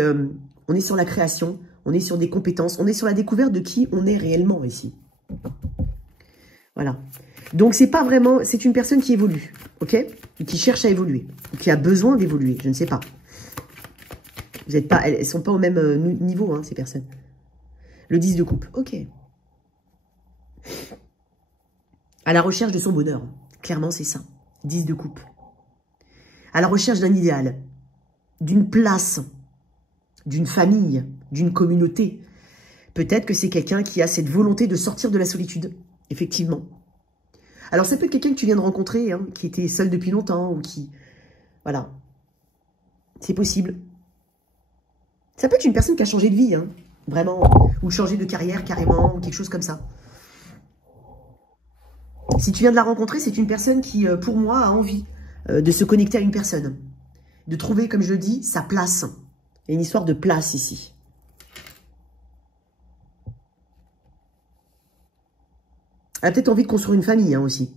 on est sur la création. On est sur des compétences. On est sur la découverte de qui on est réellement ici. Voilà. Donc, c'est pas vraiment... C'est une personne qui évolue, ok? Et qui cherche à évoluer. Ou qui a besoin d'évoluer, je ne sais pas. Vous êtes pas... Elles sont pas au même niveau, hein, ces personnes. Le 10 de coupe, ok. À la recherche de son bonheur. Clairement, c'est ça. 10 de coupe. À la recherche d'un idéal. D'une place. D'une famille. D'une communauté. Peut-être que c'est quelqu'un qui a cette volonté de sortir de la solitude. Effectivement. Alors, ça peut être quelqu'un que tu viens de rencontrer, hein, qui était seul depuis longtemps, ou qui... Voilà. C'est possible. Ça peut être une personne qui a changé de vie, hein, vraiment. Ou changé de carrière, carrément, ou quelque chose comme ça. Si tu viens de la rencontrer, c'est une personne qui, pour moi, a envie de se connecter à une personne. De trouver, comme je le dis, sa place. Il y a une histoire de place ici. Elle a peut-être envie de construire une famille, hein, aussi.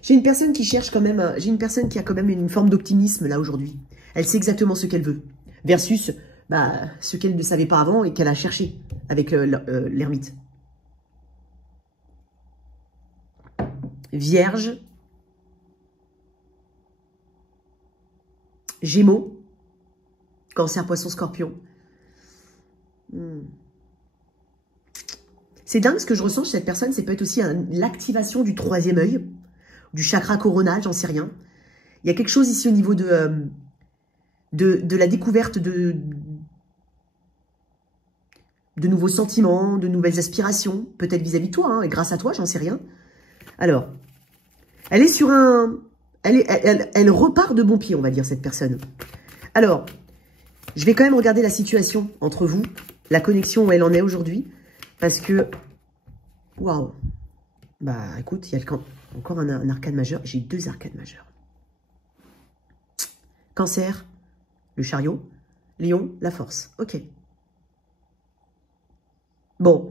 J'ai une personne qui cherche quand même... J'ai une personne qui a quand même une forme d'optimisme, là, aujourd'hui. Elle sait exactement ce qu'elle veut. Versus... Bah, ce qu'elle ne savait pas avant et qu'elle a cherché avec l'ermite. Vierge. Gémeaux. Cancer, poisson, scorpion. C'est dingue ce que je ressens chez cette personne. C'est peut-être aussi l'activation du troisième œil, du chakra coronal, j'en sais rien. Il y a quelque chose ici au niveau de la découverte de nouveaux sentiments, de nouvelles aspirations, peut-être vis-à-vis de toi, hein, et grâce à toi, j'en sais rien. Alors, elle est sur un... Elle repart de bon pied, on va dire, cette personne. Alors, je vais quand même regarder la situation entre vous, la connexion où elle en est aujourd'hui, parce que... Waouh. Bah, écoute, il y a encore un arcane majeur. J'ai 2 arcanes majeurs. Cancer, le chariot. Lion, la force. Ok. Bon,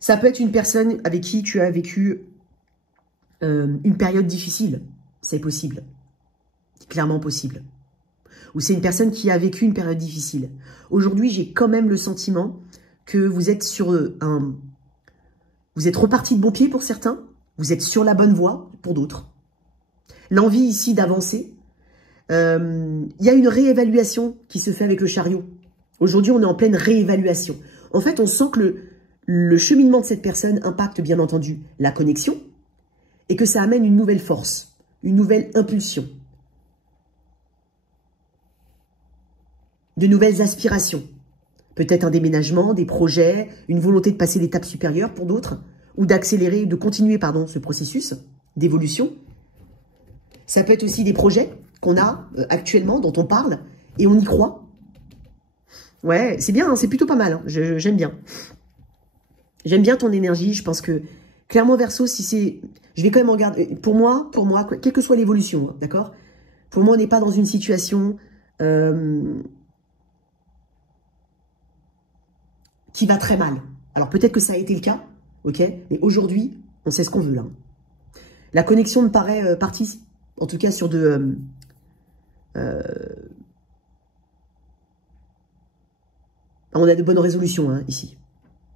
ça peut être une personne avec qui tu as vécu une période difficile. C'est possible. C'est clairement possible. Ou c'est une personne qui a vécu une période difficile. Aujourd'hui, j'ai quand même le sentiment que vous êtes sur vous êtes reparti de bon pied pour certains. Vous êtes sur la bonne voie pour d'autres. L'envie ici d'avancer. Il y a une réévaluation qui se fait avec le chariot. Aujourd'hui, on est en pleine réévaluation. En fait, on sent que le cheminement de cette personne impacte bien entendu la connexion et que ça amène une nouvelle force, une nouvelle impulsion, de nouvelles aspirations. Peut-être un déménagement, des projets, une volonté de passer l'étape supérieure pour d'autres ou d'accélérer, de continuer, pardon, ce processus d'évolution. Ça peut être aussi des projets qu'on a actuellement, dont on parle et on y croit. Ouais, c'est bien, hein, c'est plutôt pas mal, hein, j'aime bien. J'aime bien ton énergie, je pense que, clairement, Verseau, si c'est... Je vais quand même regarder... Pour moi, quelle que soit l'évolution, hein, d'accord? Pour moi, on n'est pas dans une situation qui va très mal. Alors, peut-être que ça a été le cas, ok? Mais aujourd'hui, on sait ce qu'on veut, là. La connexion me paraît partie, en tout cas, sur de... on a de bonnes résolutions, hein, ici.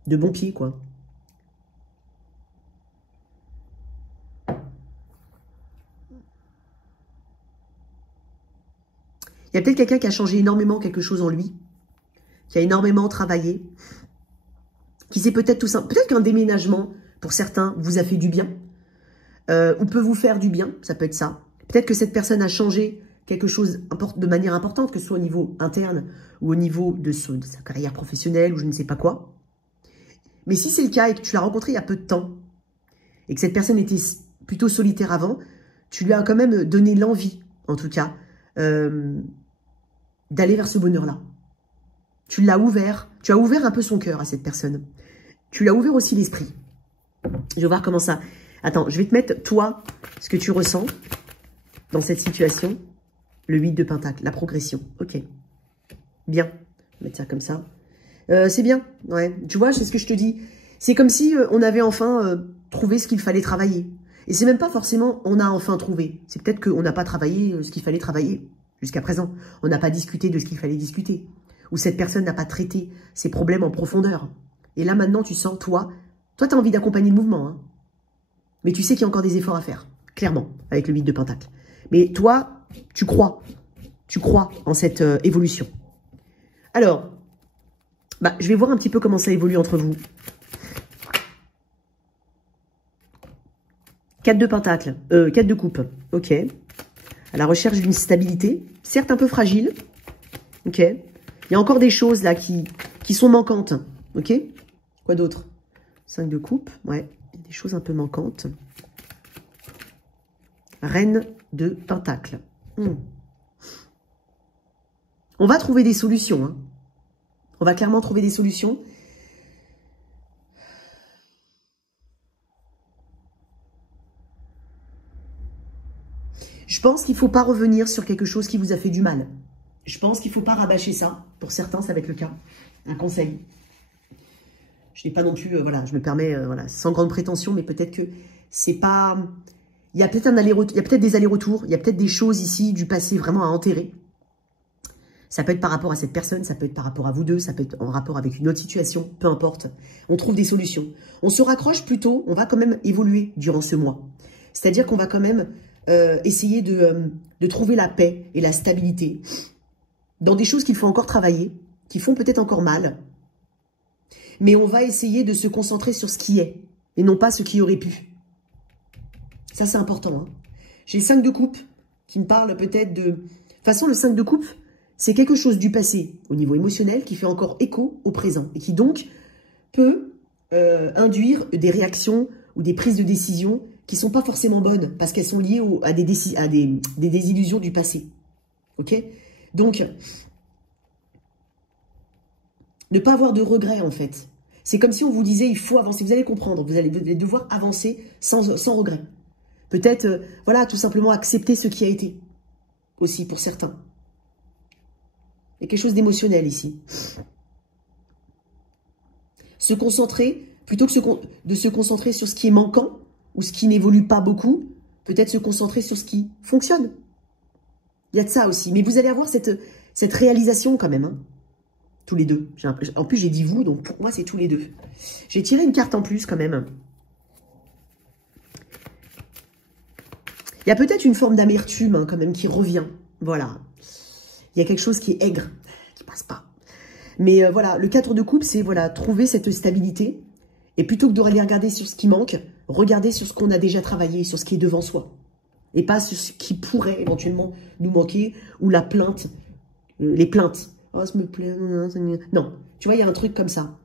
De bon pied, quoi. Il y a peut-être quelqu'un qui a changé énormément quelque chose en lui, qui a énormément travaillé, qui s'est peut-être tout simple... Peut-être qu'un déménagement, pour certains, vous a fait du bien, ou peut vous faire du bien, ça peut être ça. Peut-être que cette personne a changé quelque chose de manière importante, que ce soit au niveau interne ou au niveau de sa carrière professionnelle ou je ne sais pas quoi. Mais si c'est le cas et que tu l'as rencontré il y a peu de temps et que cette personne était plutôt solitaire avant, tu lui as quand même donné l'envie, en tout cas, d'aller vers ce bonheur-là. Tu l'as ouvert, tu as ouvert un peu son cœur à cette personne. Tu lui as ouvert aussi l'esprit. Je vais voir comment ça... Attends, je vais te mettre, toi, ce que tu ressens dans cette situation. Le 8 de Pentacle, la progression. Ok. Bien. Je vais mettre ça comme ça. C'est bien. Ouais. Tu vois, c'est ce que je te dis. C'est comme si on avait enfin trouvé ce qu'il fallait travailler. Et c'est même pas forcément on a enfin trouvé. C'est peut-être qu'on n'a pas travaillé ce qu'il fallait travailler. jusqu'à présent. On n'a pas discuté de ce qu'il fallait discuter. Ou cette personne n'a pas traité ses problèmes en profondeur. Et là, maintenant, tu sens, toi, tu as envie d'accompagner le mouvement. Hein. Mais tu sais qu'il y a encore des efforts à faire, clairement, avec le 8 de Pentacle. Mais toi, tu crois en cette évolution. Alors, je vais voir un petit peu comment ça évolue entre vous. 4 de Pentacle, 4 de Coupe, ok. À la recherche d'une stabilité, certes un peu fragile, ok. Il y a encore des choses là qui sont manquantes, ok. Quoi d'autre? 5 de Coupe, ouais, il y a des choses un peu manquantes. Reine de Pentacle. On va trouver des solutions, hein. On va clairement trouver des solutions. Je pense qu'il ne faut pas revenir sur quelque chose qui vous a fait du mal. Je pense qu'il ne faut pas rabâcher ça. Pour certains, ça va être le cas. Un conseil. Je n'ai pas non plus, voilà, je me permets, voilà, sans grande prétention, mais peut-être que c'est pas... Il y a peut-être un aller-retour, il y a peut-être des allers-retours, il y a peut-être des choses ici du passé vraiment à enterrer. Ça peut être par rapport à cette personne, ça peut être par rapport à vous deux, ça peut être en rapport avec une autre situation, peu importe. On trouve des solutions. On se raccroche plutôt, on va quand même évoluer durant ce mois. C'est-à-dire qu'on va quand même essayer de trouver la paix et la stabilité dans des choses qu'il faut encore travailler, qui font peut-être encore mal. Mais on va essayer de se concentrer sur ce qui est et non pas ce qui aurait pu. Ça, c'est important. Hein. J'ai le 5 de coupe qui me parle peut-être de... De toute façon, le 5 de coupe, c'est quelque chose du passé au niveau émotionnel qui fait encore écho au présent et qui donc peut induire des réactions ou des prises de décision qui ne sont pas forcément bonnes parce qu'elles sont liées à des désillusions du passé. Ok? Donc, ne pas avoir de regrets en fait. C'est comme si on vous disait il faut avancer. Vous allez comprendre, vous allez devoir avancer sans regret. Peut-être, voilà, tout simplement accepter ce qui a été aussi pour certains. Il y a quelque chose d'émotionnel ici. Se concentrer, plutôt que de se concentrer sur ce qui est manquant ou ce qui n'évolue pas beaucoup, peut-être se concentrer sur ce qui fonctionne. Il y a de ça aussi. Mais vous allez avoir cette réalisation quand même, hein, tous les deux. En plus, j'ai dit vous, donc pour moi, c'est tous les deux. J'ai tiré une carte en plus quand même. Il y a peut-être une forme d'amertume hein, quand même qui revient. Voilà. Il y a quelque chose qui est aigre, qui passe pas. Mais voilà, le 4 de coupe, c'est voilà, trouver cette stabilité. Et plutôt que de regarder sur ce qui manque, regarder sur ce qu'on a déjà travaillé, sur ce qui est devant soi. Et pas sur ce qui pourrait éventuellement nous manquer, ou la plainte, les plaintes. Oh, ça me plaît, non. Tu vois, il y a un truc comme ça.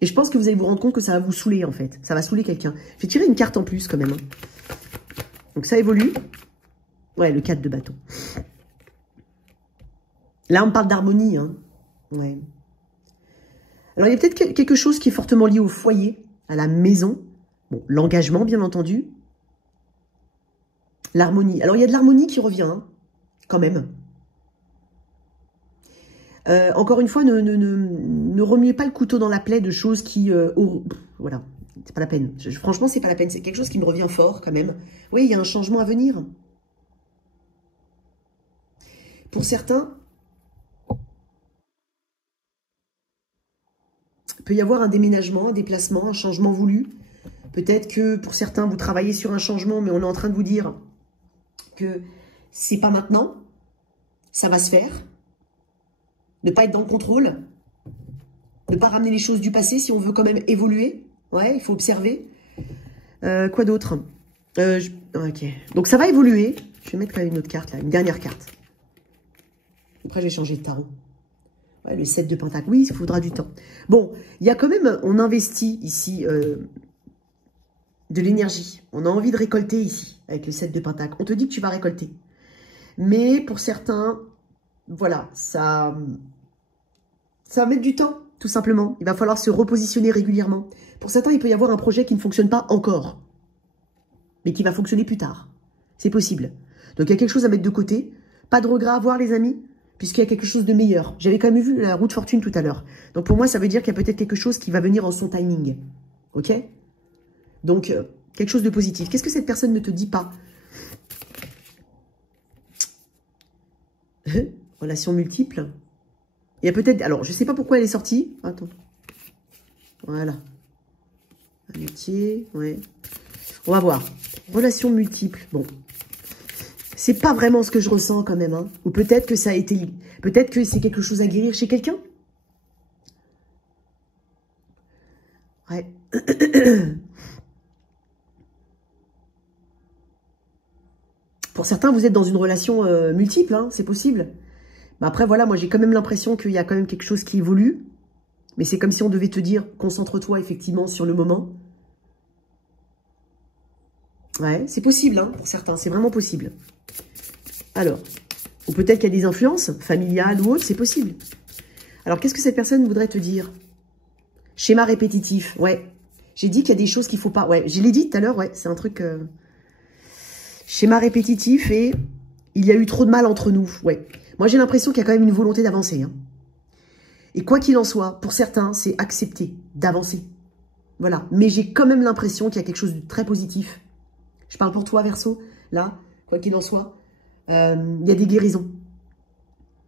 Et je pense que vous allez vous rendre compte que ça va vous saouler, en fait. Ça va saouler quelqu'un. Je vais tirer une carte en plus, quand même. Hein. Donc, ça évolue. Ouais, le 4 de bâton. Là, on parle d'harmonie. Hein. Ouais. Alors, il y a peut-être quelque chose qui est fortement lié au foyer, à la maison. Bon, l'engagement, bien entendu. L'harmonie. Alors, il y a de l'harmonie qui revient, hein, quand même. Encore une fois, ne remuez pas le couteau dans la plaie de choses qui... voilà, c'est pas la peine. Franchement, c'est pas la peine. C'est quelque chose qui me revient fort, quand même. Oui, il y a un changement à venir. Pour certains... il peut y avoir un déménagement, un déplacement, un changement voulu. Peut-être que pour certains, vous travaillez sur un changement, mais on est en train de vous dire que c'est pas maintenant, ça va se faire. Ne pas être dans le contrôle, ne pas ramener les choses du passé si on veut quand même évoluer. Ouais, il faut observer. Quoi d'autre ok. Donc ça va évoluer. Je vais mettre quand même une autre carte là, une dernière carte. Après, je vais changer de tarot. Ouais, le 7 de Pentacle. Oui, il faudra du temps. Bon, il y a quand même, on investit ici de l'énergie. On a envie de récolter ici, avec le 7 de Pentacle. On te dit que tu vas récolter. Mais pour certains, voilà, ça va mettre du temps, tout simplement. Il va falloir se repositionner régulièrement. Pour certains, il peut y avoir un projet qui ne fonctionne pas encore, mais qui va fonctionner plus tard. C'est possible. Donc, il y a quelque chose à mettre de côté. Pas de regret à avoir, les amis, puisqu'il y a quelque chose de meilleur. J'avais quand même vu la roue de fortune tout à l'heure. Donc, pour moi, ça veut dire qu'il y a peut-être quelque chose qui va venir en son timing. OK? Donc, quelque chose de positif. Qu'est-ce que cette personne ne te dit pas? Relation multiple. Il y a peut-être... Alors, je ne sais pas pourquoi elle est sortie. Attends. Voilà. Amitié, ouais. On va voir. Relation multiple. Bon. C'est pas vraiment ce que je ressens quand même. Hein. Ou peut-être que ça a été... Peut-être que c'est quelque chose à guérir chez quelqu'un. Ouais. Pour certains, vous êtes dans une relation multiple. Hein, c'est possible. Mais après, voilà, moi, j'ai quand même l'impression qu'il y a quand même quelque chose qui évolue. Mais c'est comme si on devait te dire, concentre-toi effectivement sur le moment. Ouais, c'est possible, hein, pour certains. C'est vraiment possible. Alors, ou peut-être qu'il y a des influences familiales ou autres, c'est possible. Alors, qu'est-ce que cette personne voudrait te dire? Schéma répétitif, ouais. J'ai dit qu'il y a des choses qu'il ne faut pas... Ouais, je l'ai dit tout à l'heure, ouais, c'est un truc... Schéma répétitif et il y a eu trop de mal entre nous, ouais. Moi, j'ai l'impression qu'il y a quand même une volonté d'avancer. Hein. Et quoi qu'il en soit, pour certains, c'est accepter d'avancer. Voilà. Mais j'ai quand même l'impression qu'il y a quelque chose de très positif. Je parle pour toi, Verseau. Là, quoi qu'il en soit, il y a des guérisons.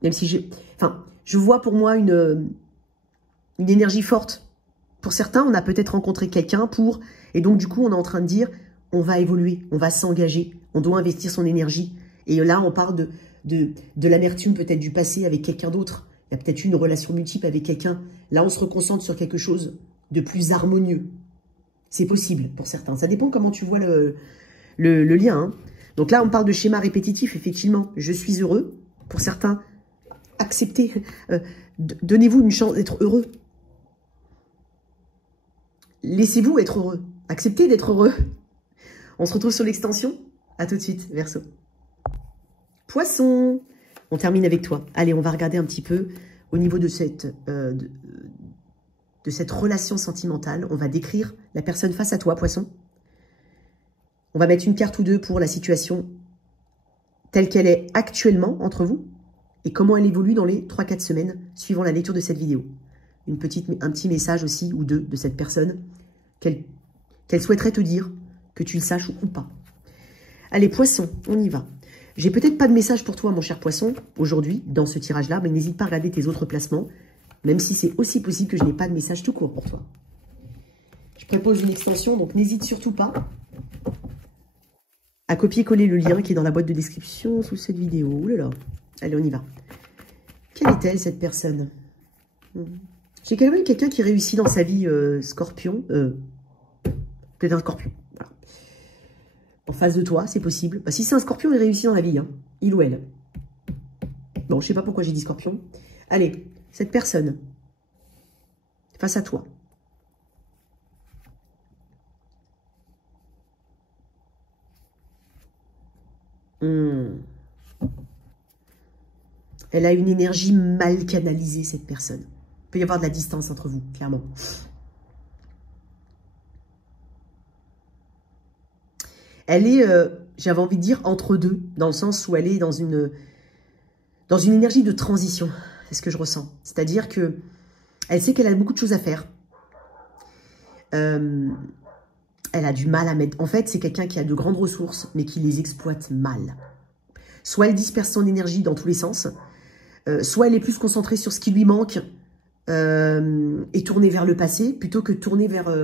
Même si j'ai... Enfin, je vois pour moi une énergie forte. Pour certains, on a peut-être rencontré quelqu'un pour... Et donc, du coup, on est en train de dire, on va évoluer, on va s'engager, on doit investir son énergie. Et là, on parle de l'amertume peut-être du passé avec quelqu'un d'autre. Il y a peut-être eu une relation multiple avec quelqu'un. Là, on se reconcentre sur quelque chose de plus harmonieux. C'est possible pour certains. Ça dépend comment tu vois le lien. Hein. Donc là, on parle de schéma répétitif, effectivement. Je suis heureux. Pour certains, acceptez. Donnez-vous une chance d'être heureux. Laissez-vous être heureux. Acceptez d'être heureux. On se retrouve sur l'extension. À tout de suite, Verseau. Poisson, on termine avec toi. Allez, on va regarder un petit peu au niveau de cette relation sentimentale. On va décrire la personne face à toi, Poisson. On va mettre une carte ou deux pour la situation telle qu'elle est actuellement entre vous et comment elle évolue dans les 3-4 semaines suivant la lecture de cette vidéo. Un petit message aussi ou deux de cette personne qu'elle souhaiterait te dire, que tu le saches ou pas. Allez, Poisson, on y va. J'ai peut-être pas de message pour toi, mon cher Poisson, aujourd'hui, dans ce tirage-là, mais n'hésite pas à regarder tes autres placements, même si c'est aussi possible que je n'ai pas de message tout court pour toi. Je propose une extension, donc n'hésite surtout pas à copier-coller le lien qui est dans la boîte de description sous cette vidéo. Ouh là là. Allez, on y va. Quelle est-elle, cette personne? J'ai quand même quelqu'un qui réussit dans sa vie, scorpion. Peut-être un scorpion. Voilà. En face de toi, c'est possible. Bah, si c'est un scorpion, il réussit dans la vie. Hein. Il ou elle. Bon, je sais pas pourquoi j'ai dit scorpion. Allez, cette personne, face à toi. Elle a une énergie mal canalisée, cette personne. Il peut y avoir de la distance entre vous, clairement. Elle est, j'avais envie de dire, entre deux, dans le sens où elle est dans une énergie de transition. C'est ce que je ressens. C'est-à-dire que elle sait qu'elle a beaucoup de choses à faire. Elle a du mal à mettre... En fait, c'est quelqu'un qui a de grandes ressources, mais qui les exploite mal. Soit elle disperse son énergie dans tous les sens, soit elle est plus concentrée sur ce qui lui manque et tournée vers le passé, plutôt que tournée vers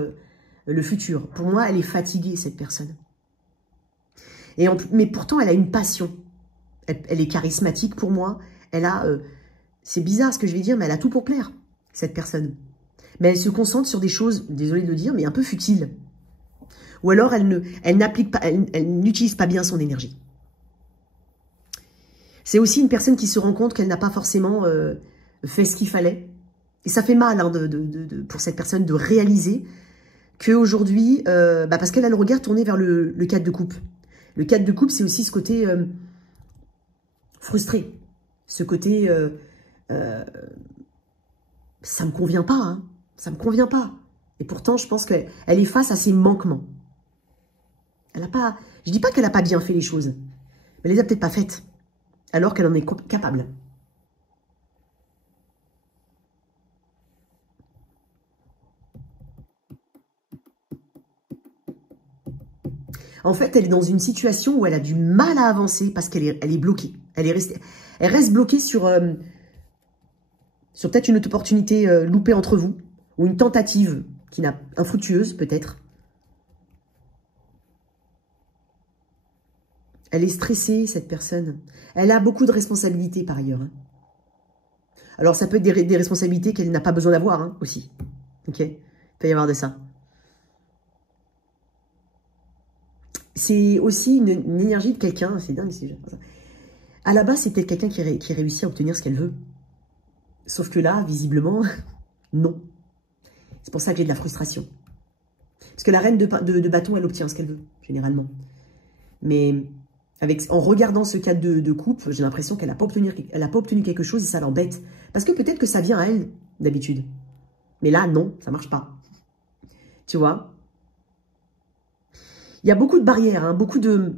le futur. Pour moi, elle est fatiguée, cette personne. Mais pourtant, elle a une passion. Elle est charismatique pour moi. Elle a... c'est bizarre ce que je vais dire, mais elle a tout pour plaire, cette personne. Mais elle se concentre sur des choses, désolé de le dire, mais un peu futiles. Ou alors, elle n'utilise pas bien son énergie. C'est aussi une personne qui se rend compte qu'elle n'a pas forcément fait ce qu'il fallait. Et ça fait mal hein, pour cette personne de réaliser qu'aujourd'hui, parce qu'elle a le regard tourné vers le 4 de coupe. Le 4 de coupe, c'est aussi ce côté frustré. Ce côté, ça me convient pas, hein, ça me convient pas. Et pourtant, je pense qu'elle est face à ses manquements. Elle a pas, je dis pas qu'elle n'a pas bien fait les choses, mais elle les a peut-être pas faites, alors qu'elle en est capable. En fait, elle est dans une situation où elle a du mal à avancer parce qu'elle est bloquée. Elle est restée. Elle reste bloquée sur peut-être une autre opportunité loupée entre vous, ou une tentative qui n'a infructueuse peut-être. Elle est stressée, cette personne. Elle a beaucoup de responsabilités par ailleurs. Hein. Alors ça peut être des responsabilités qu'elle n'a pas besoin d'avoir hein, aussi. Ok, il peut y avoir de ça. C'est aussi une énergie de quelqu'un, c'est dingue. À la base, c'est peut-être quelqu'un qui réussit à obtenir ce qu'elle veut. Sauf que là, visiblement, non. C'est pour ça que j'ai de la frustration. Parce que la reine de bâton, elle obtient ce qu'elle veut, généralement. Mais en regardant ce cadre de coupe, j'ai l'impression qu'elle n'a pas obtenu quelque chose et ça l'embête. Parce que peut-être que ça vient à elle, d'habitude. Mais là, non, ça ne marche pas. Tu vois? Il y a beaucoup de barrières, hein, beaucoup de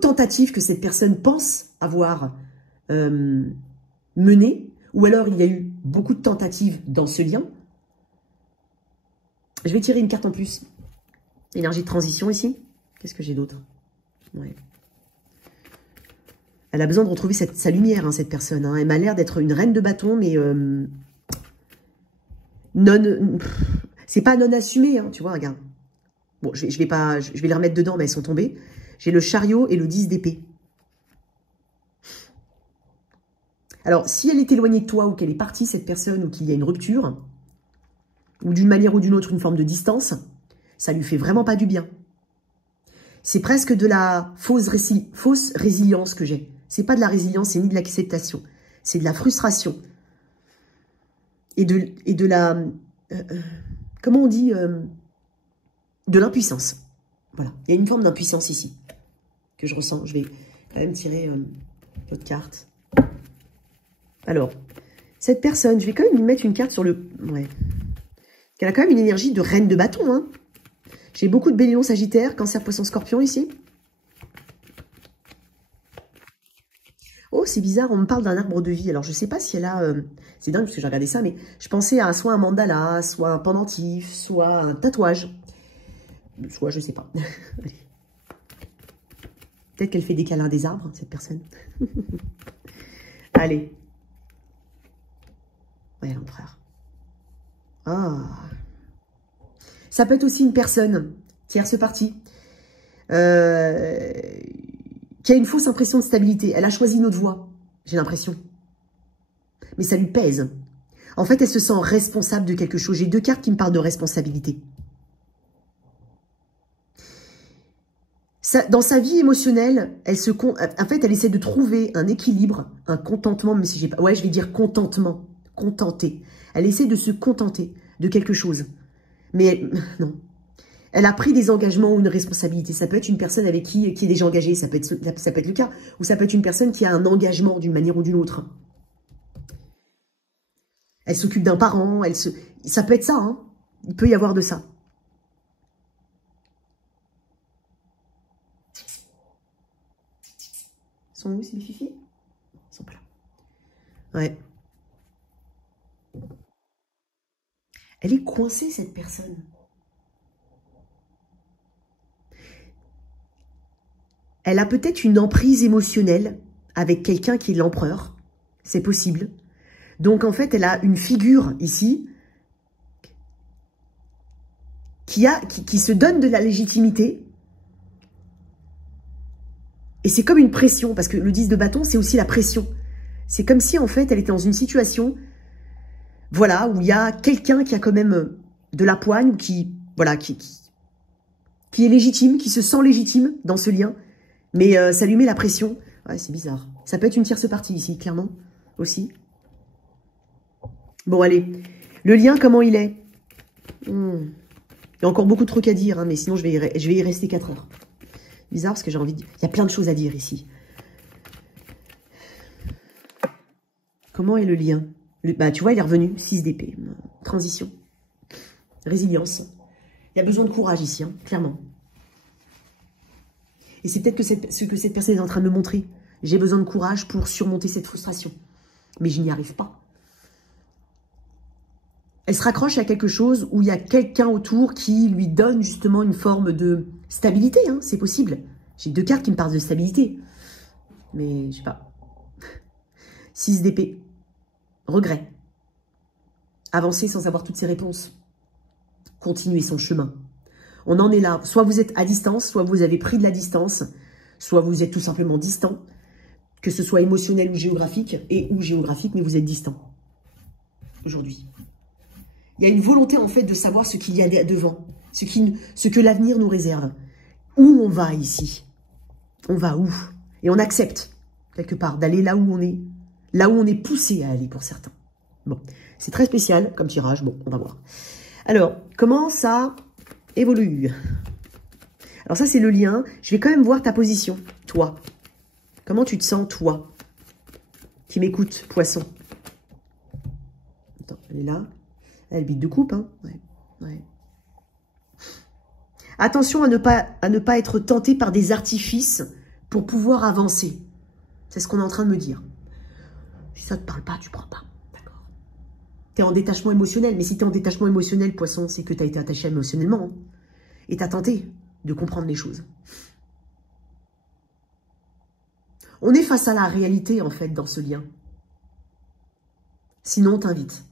tentatives que cette personne pense avoir menées. Ou alors, il y a eu beaucoup de tentatives dans ce lien. Je vais tirer une carte en plus. Énergie de transition ici. Qu'est-ce que j'ai d'autre? Ouais. Elle a besoin de retrouver sa lumière, hein, cette personne. Hein. Elle m'a l'air d'être une reine de bâton, mais c'est pas non assumé, hein, tu vois, regarde. Bon, je vais les remettre dedans, mais elles sont tombées. J'ai le chariot et le 10 d'épée. Alors, si elle est éloignée de toi ou qu'elle est partie, cette personne, ou qu'il y a une rupture, ou d'une manière ou d'une autre, une forme de distance, ça lui fait vraiment pas du bien. C'est presque de la fausse résilience que j'ai. C'est pas de la résilience, c'est ni de l'acceptation. C'est de la frustration. Et de la... comment on dit de l'impuissance. Voilà. Il y a une forme d'impuissance ici que je ressens. Je vais quand même tirer l'autre carte. Alors, cette personne, je vais quand même lui mettre une carte sur le... Ouais. Elle a quand même une énergie de reine de bâton. Hein. J'ai beaucoup de bélion, sagittaire, cancer, poisson, scorpion ici. Oh, c'est bizarre, on me parle d'un arbre de vie. Alors, je ne sais pas si elle a... c'est dingue parce que j'ai regardé ça, mais je pensais à soit un mandala, soit un pendentif, soit un tatouage. Soit, je ne sais pas. Peut-être qu'elle fait des câlins des arbres, cette personne. Allez. Ouais, l'empereur. Ah. Ça peut être aussi une personne, tierce partie, qui a une fausse impression de stabilité. Elle a choisi une autre voie, j'ai l'impression. Mais ça lui pèse. En fait, elle se sent responsable de quelque chose. J'ai deux cartes qui me parlent de responsabilité. Dans sa vie émotionnelle, en fait, elle essaie de trouver un équilibre, un contentement, même si j'ai pas... Ouais, je vais dire contentement, contenter. Elle essaie de se contenter de quelque chose. Mais non. Elle a pris des engagements ou une responsabilité. Ça peut être une personne avec qui est déjà engagée, ça peut être le cas. Ou ça peut être une personne qui a un engagement d'une manière ou d'une autre. Elle s'occupe d'un parent, ça peut être ça, hein. Il peut y avoir de ça. Ils sont où, ces filles? Ils sont pas là. Ouais. Elle est coincée, cette personne. Elle a peut-être une emprise émotionnelle avec quelqu'un qui est l'empereur. C'est possible. Donc, en fait, elle a une figure ici qui se donne de la légitimité. Et c'est comme une pression, parce que le 10 de bâton, c'est aussi la pression. C'est comme si, en fait, elle était dans une situation, voilà, où il y a quelqu'un qui a quand même de la poigne, ou qui est légitime, qui se sent légitime dans ce lien, mais ça lui met la pression. Ouais, c'est bizarre. Ça peut être une tierce partie ici, clairement, aussi. Bon, allez. Le lien, comment il est? Il y a encore beaucoup de trucs à dire, hein, mais sinon, je vais y rester 4 heures. Bizarre, parce que j'ai envie de... Il y a plein de choses à dire ici. Comment est le lien? Bah, tu vois, il est revenu. 6 d'épée. Transition. Résilience. Il y a besoin de courage ici, hein, clairement. Et c'est peut-être ce que cette personne est en train de me montrer. J'ai besoin de courage pour surmonter cette frustration. Mais je n'y arrive pas. Elle se raccroche à quelque chose où il y a quelqu'un autour qui lui donne justement une forme de stabilité. Hein, c'est possible. J'ai 2 cartes qui me parlent de stabilité. Mais je sais pas. 6 d'épée. Regret. Avancer sans avoir toutes ces réponses. Continuer son chemin. On en est là. Soit vous êtes à distance, soit vous avez pris de la distance, soit vous êtes tout simplement distant, que ce soit émotionnel ou géographique, mais vous êtes distant. Aujourd'hui. Il y a une volonté en fait de savoir ce qu'il y a devant, ce que l'avenir nous réserve. Où on va ici? On va où? Et on accepte, quelque part, d'aller là où on est poussé à aller pour certains. Bon, c'est très spécial comme tirage, bon, on va voir. Alors, comment ça évolue? Alors ça, c'est le lien. Je vais quand même voir ta position, toi. Comment tu te sens, toi, qui m'écoute, poisson? Attends, elle est là. Elle bite de coupe, hein. Ouais. Attention à ne pas être tenté par des artifices pour pouvoir avancer. C'est ce qu'on est en train de me dire. Si ça ne te parle pas, tu prends pas. D'accord. Tu es en détachement émotionnel. Mais si tu es en détachement émotionnel, poisson, c'est que tu as été attaché émotionnellement. Hein. Et tu as tenté de comprendre les choses. On est face à la réalité, en fait, dans ce lien. Sinon, on t'invite.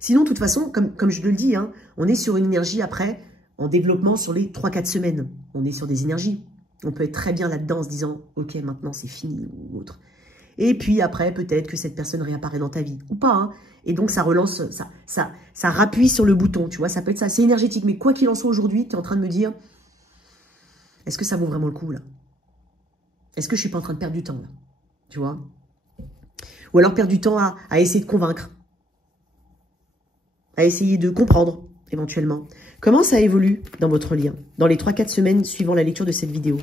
Sinon, de toute façon, comme je te le dis, hein, on est sur une énergie après, en développement sur les 3-4 semaines. On est sur des énergies. On peut être très bien là-dedans en se disant, ok, maintenant c'est fini ou autre. Et puis après, peut-être que cette personne réapparaît dans ta vie ou pas. Hein. Et donc, ça relance, ça rappuie sur le bouton, tu vois, ça peut être ça. C'est énergétique, mais quoi qu'il en soit aujourd'hui, tu es en train de me dire, est-ce que ça vaut vraiment le coup là? Est-ce que je suis pas en train de perdre du temps là? Tu vois? Ou alors perdre du temps à essayer de convaincre, à essayer de comprendre, éventuellement. Comment ça évolue dans votre lien, dans les 3-4 semaines suivant la lecture de cette vidéo,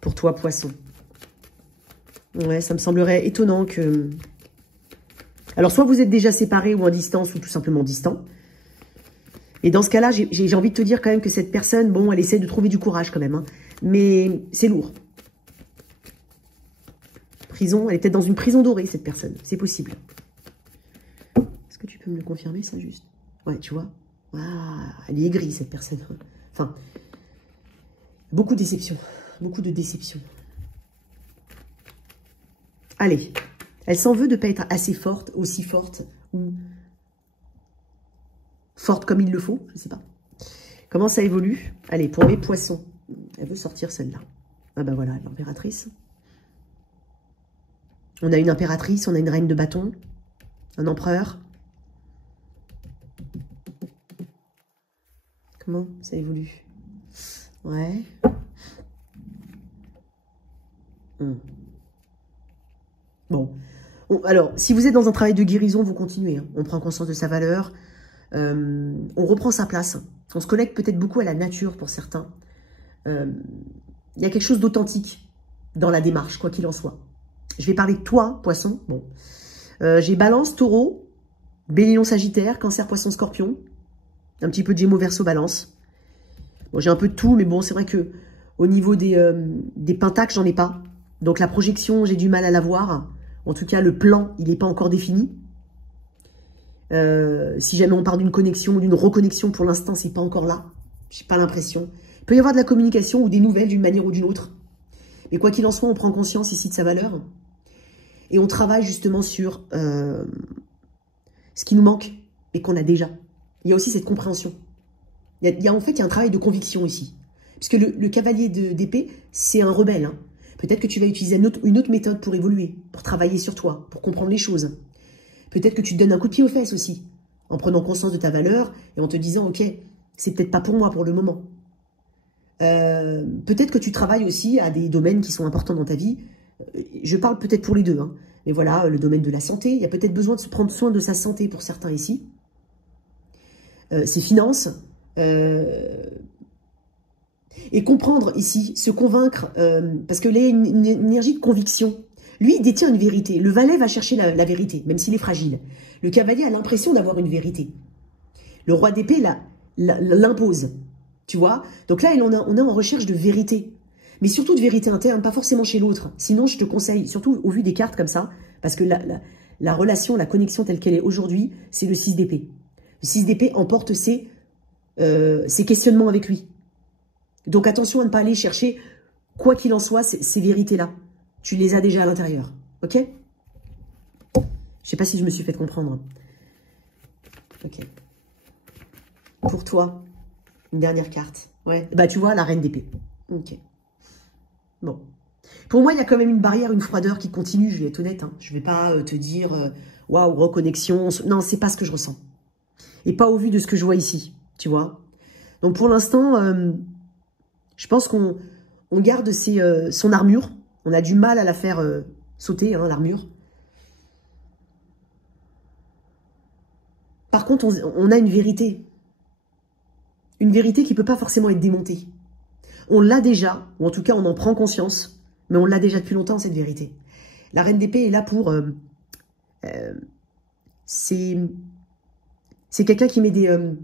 pour toi, poisson? Ouais, ça me semblerait étonnant que... Alors, soit vous êtes déjà séparés ou en distance, ou tout simplement distant. Et dans ce cas-là, j'ai envie de te dire quand même que cette personne, bon, elle essaie de trouver du courage quand même, hein, mais c'est lourd. Prison, elle est peut-être dans une prison dorée, cette personne, c'est possible. Est-ce que tu peux me le confirmer, ça, juste? Ouais, tu vois. Ah, elle est aigrie, cette personne. Enfin, beaucoup de déception. Beaucoup de déception. Allez, elle s'en veut de ne pas être assez forte, aussi forte, ou forte comme il le faut, je ne sais pas. Comment ça évolue? Allez, pour mes poissons. Elle veut sortir celle-là. Ah ben voilà, l'impératrice. On a une impératrice, on a une reine de bâton, un empereur. Comment ça évolue? Ouais. Bon. Alors, si vous êtes dans un travail de guérison, vous continuez. Hein. On prend conscience de sa valeur. On reprend sa place. On se connecte peut-être beaucoup à la nature pour certains. Il y a quelque chose d'authentique dans la démarche, quoi qu'il en soit. Je vais parler de toi, poisson. Bon. J'ai Balance, Taureau, Bélier, Sagittaire, Cancer, Poisson, Scorpion. Un petit peu de Gémeaux, Verseau, Balance. Bon, j'ai un peu de tout, mais bon, c'est vrai que au niveau des pentacles, j'en ai pas. Donc la projection, j'ai du mal à la voir. En tout cas, le plan, il n'est pas encore défini. Si jamais on parle d'une connexion ou d'une reconnexion, pour l'instant, c'est pas encore là. J'ai pas l'impression. Il peut y avoir de la communication ou des nouvelles d'une manière ou d'une autre. Mais quoi qu'il en soit, on prend conscience ici de sa valeur. Et on travaille justement sur ce qui nous manque et qu'on a déjà. Il y a aussi cette compréhension. En fait, il y a un travail de conviction ici. Puisque le cavalier d'épée, c'est un rebelle. Hein. Peut-être que tu vas utiliser une autre méthode pour évoluer, pour travailler sur toi, pour comprendre les choses. Peut-être que tu te donnes un coup de pied aux fesses aussi, en prenant conscience de ta valeur et en te disant, ok, c'est peut-être pas pour moi pour le moment. Peut-être que tu travailles aussi à des domaines qui sont importants dans ta vie. Je parle peut-être pour les deux. Hein. Mais voilà, le domaine de la santé. Il y a peut-être besoin de se prendre soin de sa santé pour certains ici. Ses finances. Et comprendre ici, se convaincre, parce que là, il y a une énergie de conviction. Lui, il détient une vérité. Le valet va chercher la vérité, même s'il est fragile. Le cavalier a l'impression d'avoir une vérité. Le roi d'épée l'impose, tu vois. Donc là, on est en recherche de vérité. Mais surtout de vérité interne, pas forcément chez l'autre. Sinon, je te conseille, surtout au vu des cartes comme ça, parce que la relation, la connexion telle qu'elle est aujourd'hui, c'est le 6 d'épée. Le 6 d'épée emporte ses questionnements avec lui. Donc attention à ne pas aller chercher, quoi qu'il en soit, ces vérités-là. Tu les as déjà à l'intérieur. Ok? Je sais pas si je me suis fait comprendre. Ok. Pour toi, une dernière carte. Ouais. Bah, tu vois, la reine d'épée. Ok. Bon. Pour moi, il y a quand même une barrière, une froideur qui continue, je vais être honnête. Hein. Je vais pas te dire, waouh, reconnexion. Non, c'est pas ce que je ressens. Et pas au vu de ce que je vois ici, tu vois. Donc, pour l'instant, je pense qu'on garde son armure. On a du mal à la faire sauter, hein, l'armure. Par contre, on a une vérité. Une vérité qui ne peut pas forcément être démontée. On l'a déjà, ou en tout cas, on en prend conscience, mais on l'a déjà depuis longtemps, cette vérité. La reine d'épée est là pour... c'est quelqu'un qui met des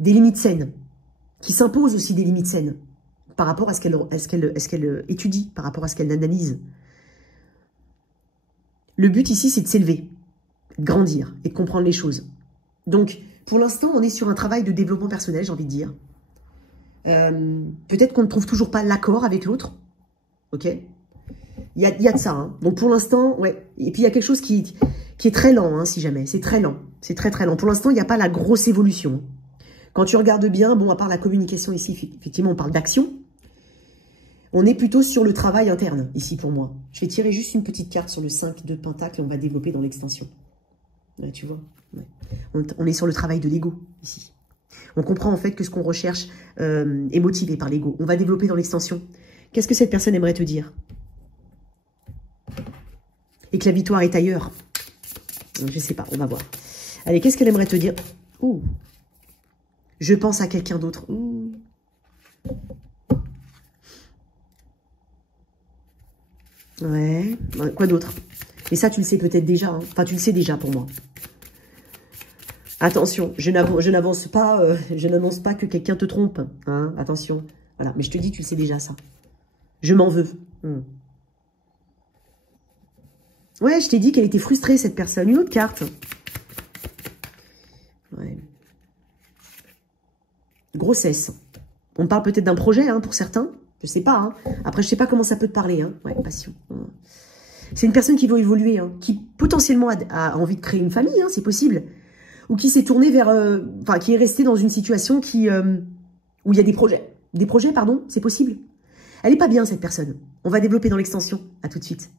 limites saines, qui s'impose aussi des limites saines par rapport à ce qu'elle étudie, par rapport à ce qu'elle analyse. Le but ici, c'est de s'élever, de grandir et de comprendre les choses. Donc, pour l'instant, on est sur un travail de développement personnel, j'ai envie de dire. Peut-être qu'on ne trouve toujours pas l'accord avec l'autre. Ok? Il y a de ça. Hein. Donc, pour l'instant, ouais. Et puis, il y a quelque chose qui est très lent, hein, si jamais. C'est très lent. C'est très, très lent. Pour l'instant, il n'y a pas la grosse évolution. Quand tu regardes bien, bon, à part la communication ici, effectivement, on parle d'action. On est plutôt sur le travail interne, ici, pour moi. Je vais tirer juste une petite carte sur le 5 de Pentacle et on va développer dans l'extension. Ouais, tu vois, ouais. On est sur le travail de l'ego, ici. On comprend, en fait, que ce qu'on recherche est motivé par l'ego. On va développer dans l'extension. Qu'est-ce que cette personne aimerait te dire? Et que la victoire est ailleurs. Je sais pas, on va voir. Allez, qu'est-ce qu'elle aimerait te dire? Ouh. Je pense à quelqu'un d'autre. Ouais. Quoi d'autre? Et ça, tu le sais peut-être déjà. Hein. Enfin, tu le sais déjà pour moi. Attention, je n'avance pas que quelqu'un te trompe. Hein. Attention. Voilà. Mais je te dis, tu le sais déjà, ça. Je m'en veux. Ouais, je t'ai dit qu'elle était frustrée, cette personne. Une autre carte. Ouais. Grossesse. On parle peut-être d'un projet, hein, pour certains. Je sais pas. Hein. Après, je sais pas comment ça peut te parler. Hein. Ouais, passion. C'est une personne qui veut évoluer, hein, qui potentiellement a envie de créer une famille, hein, c'est possible. Ou qui s'est tournée vers... Enfin, qui est restée dans une situation où il y a des projets. Des projets, pardon, c'est possible. Elle n'est pas bien, cette personne. On va développer dans l'extension. À tout de suite.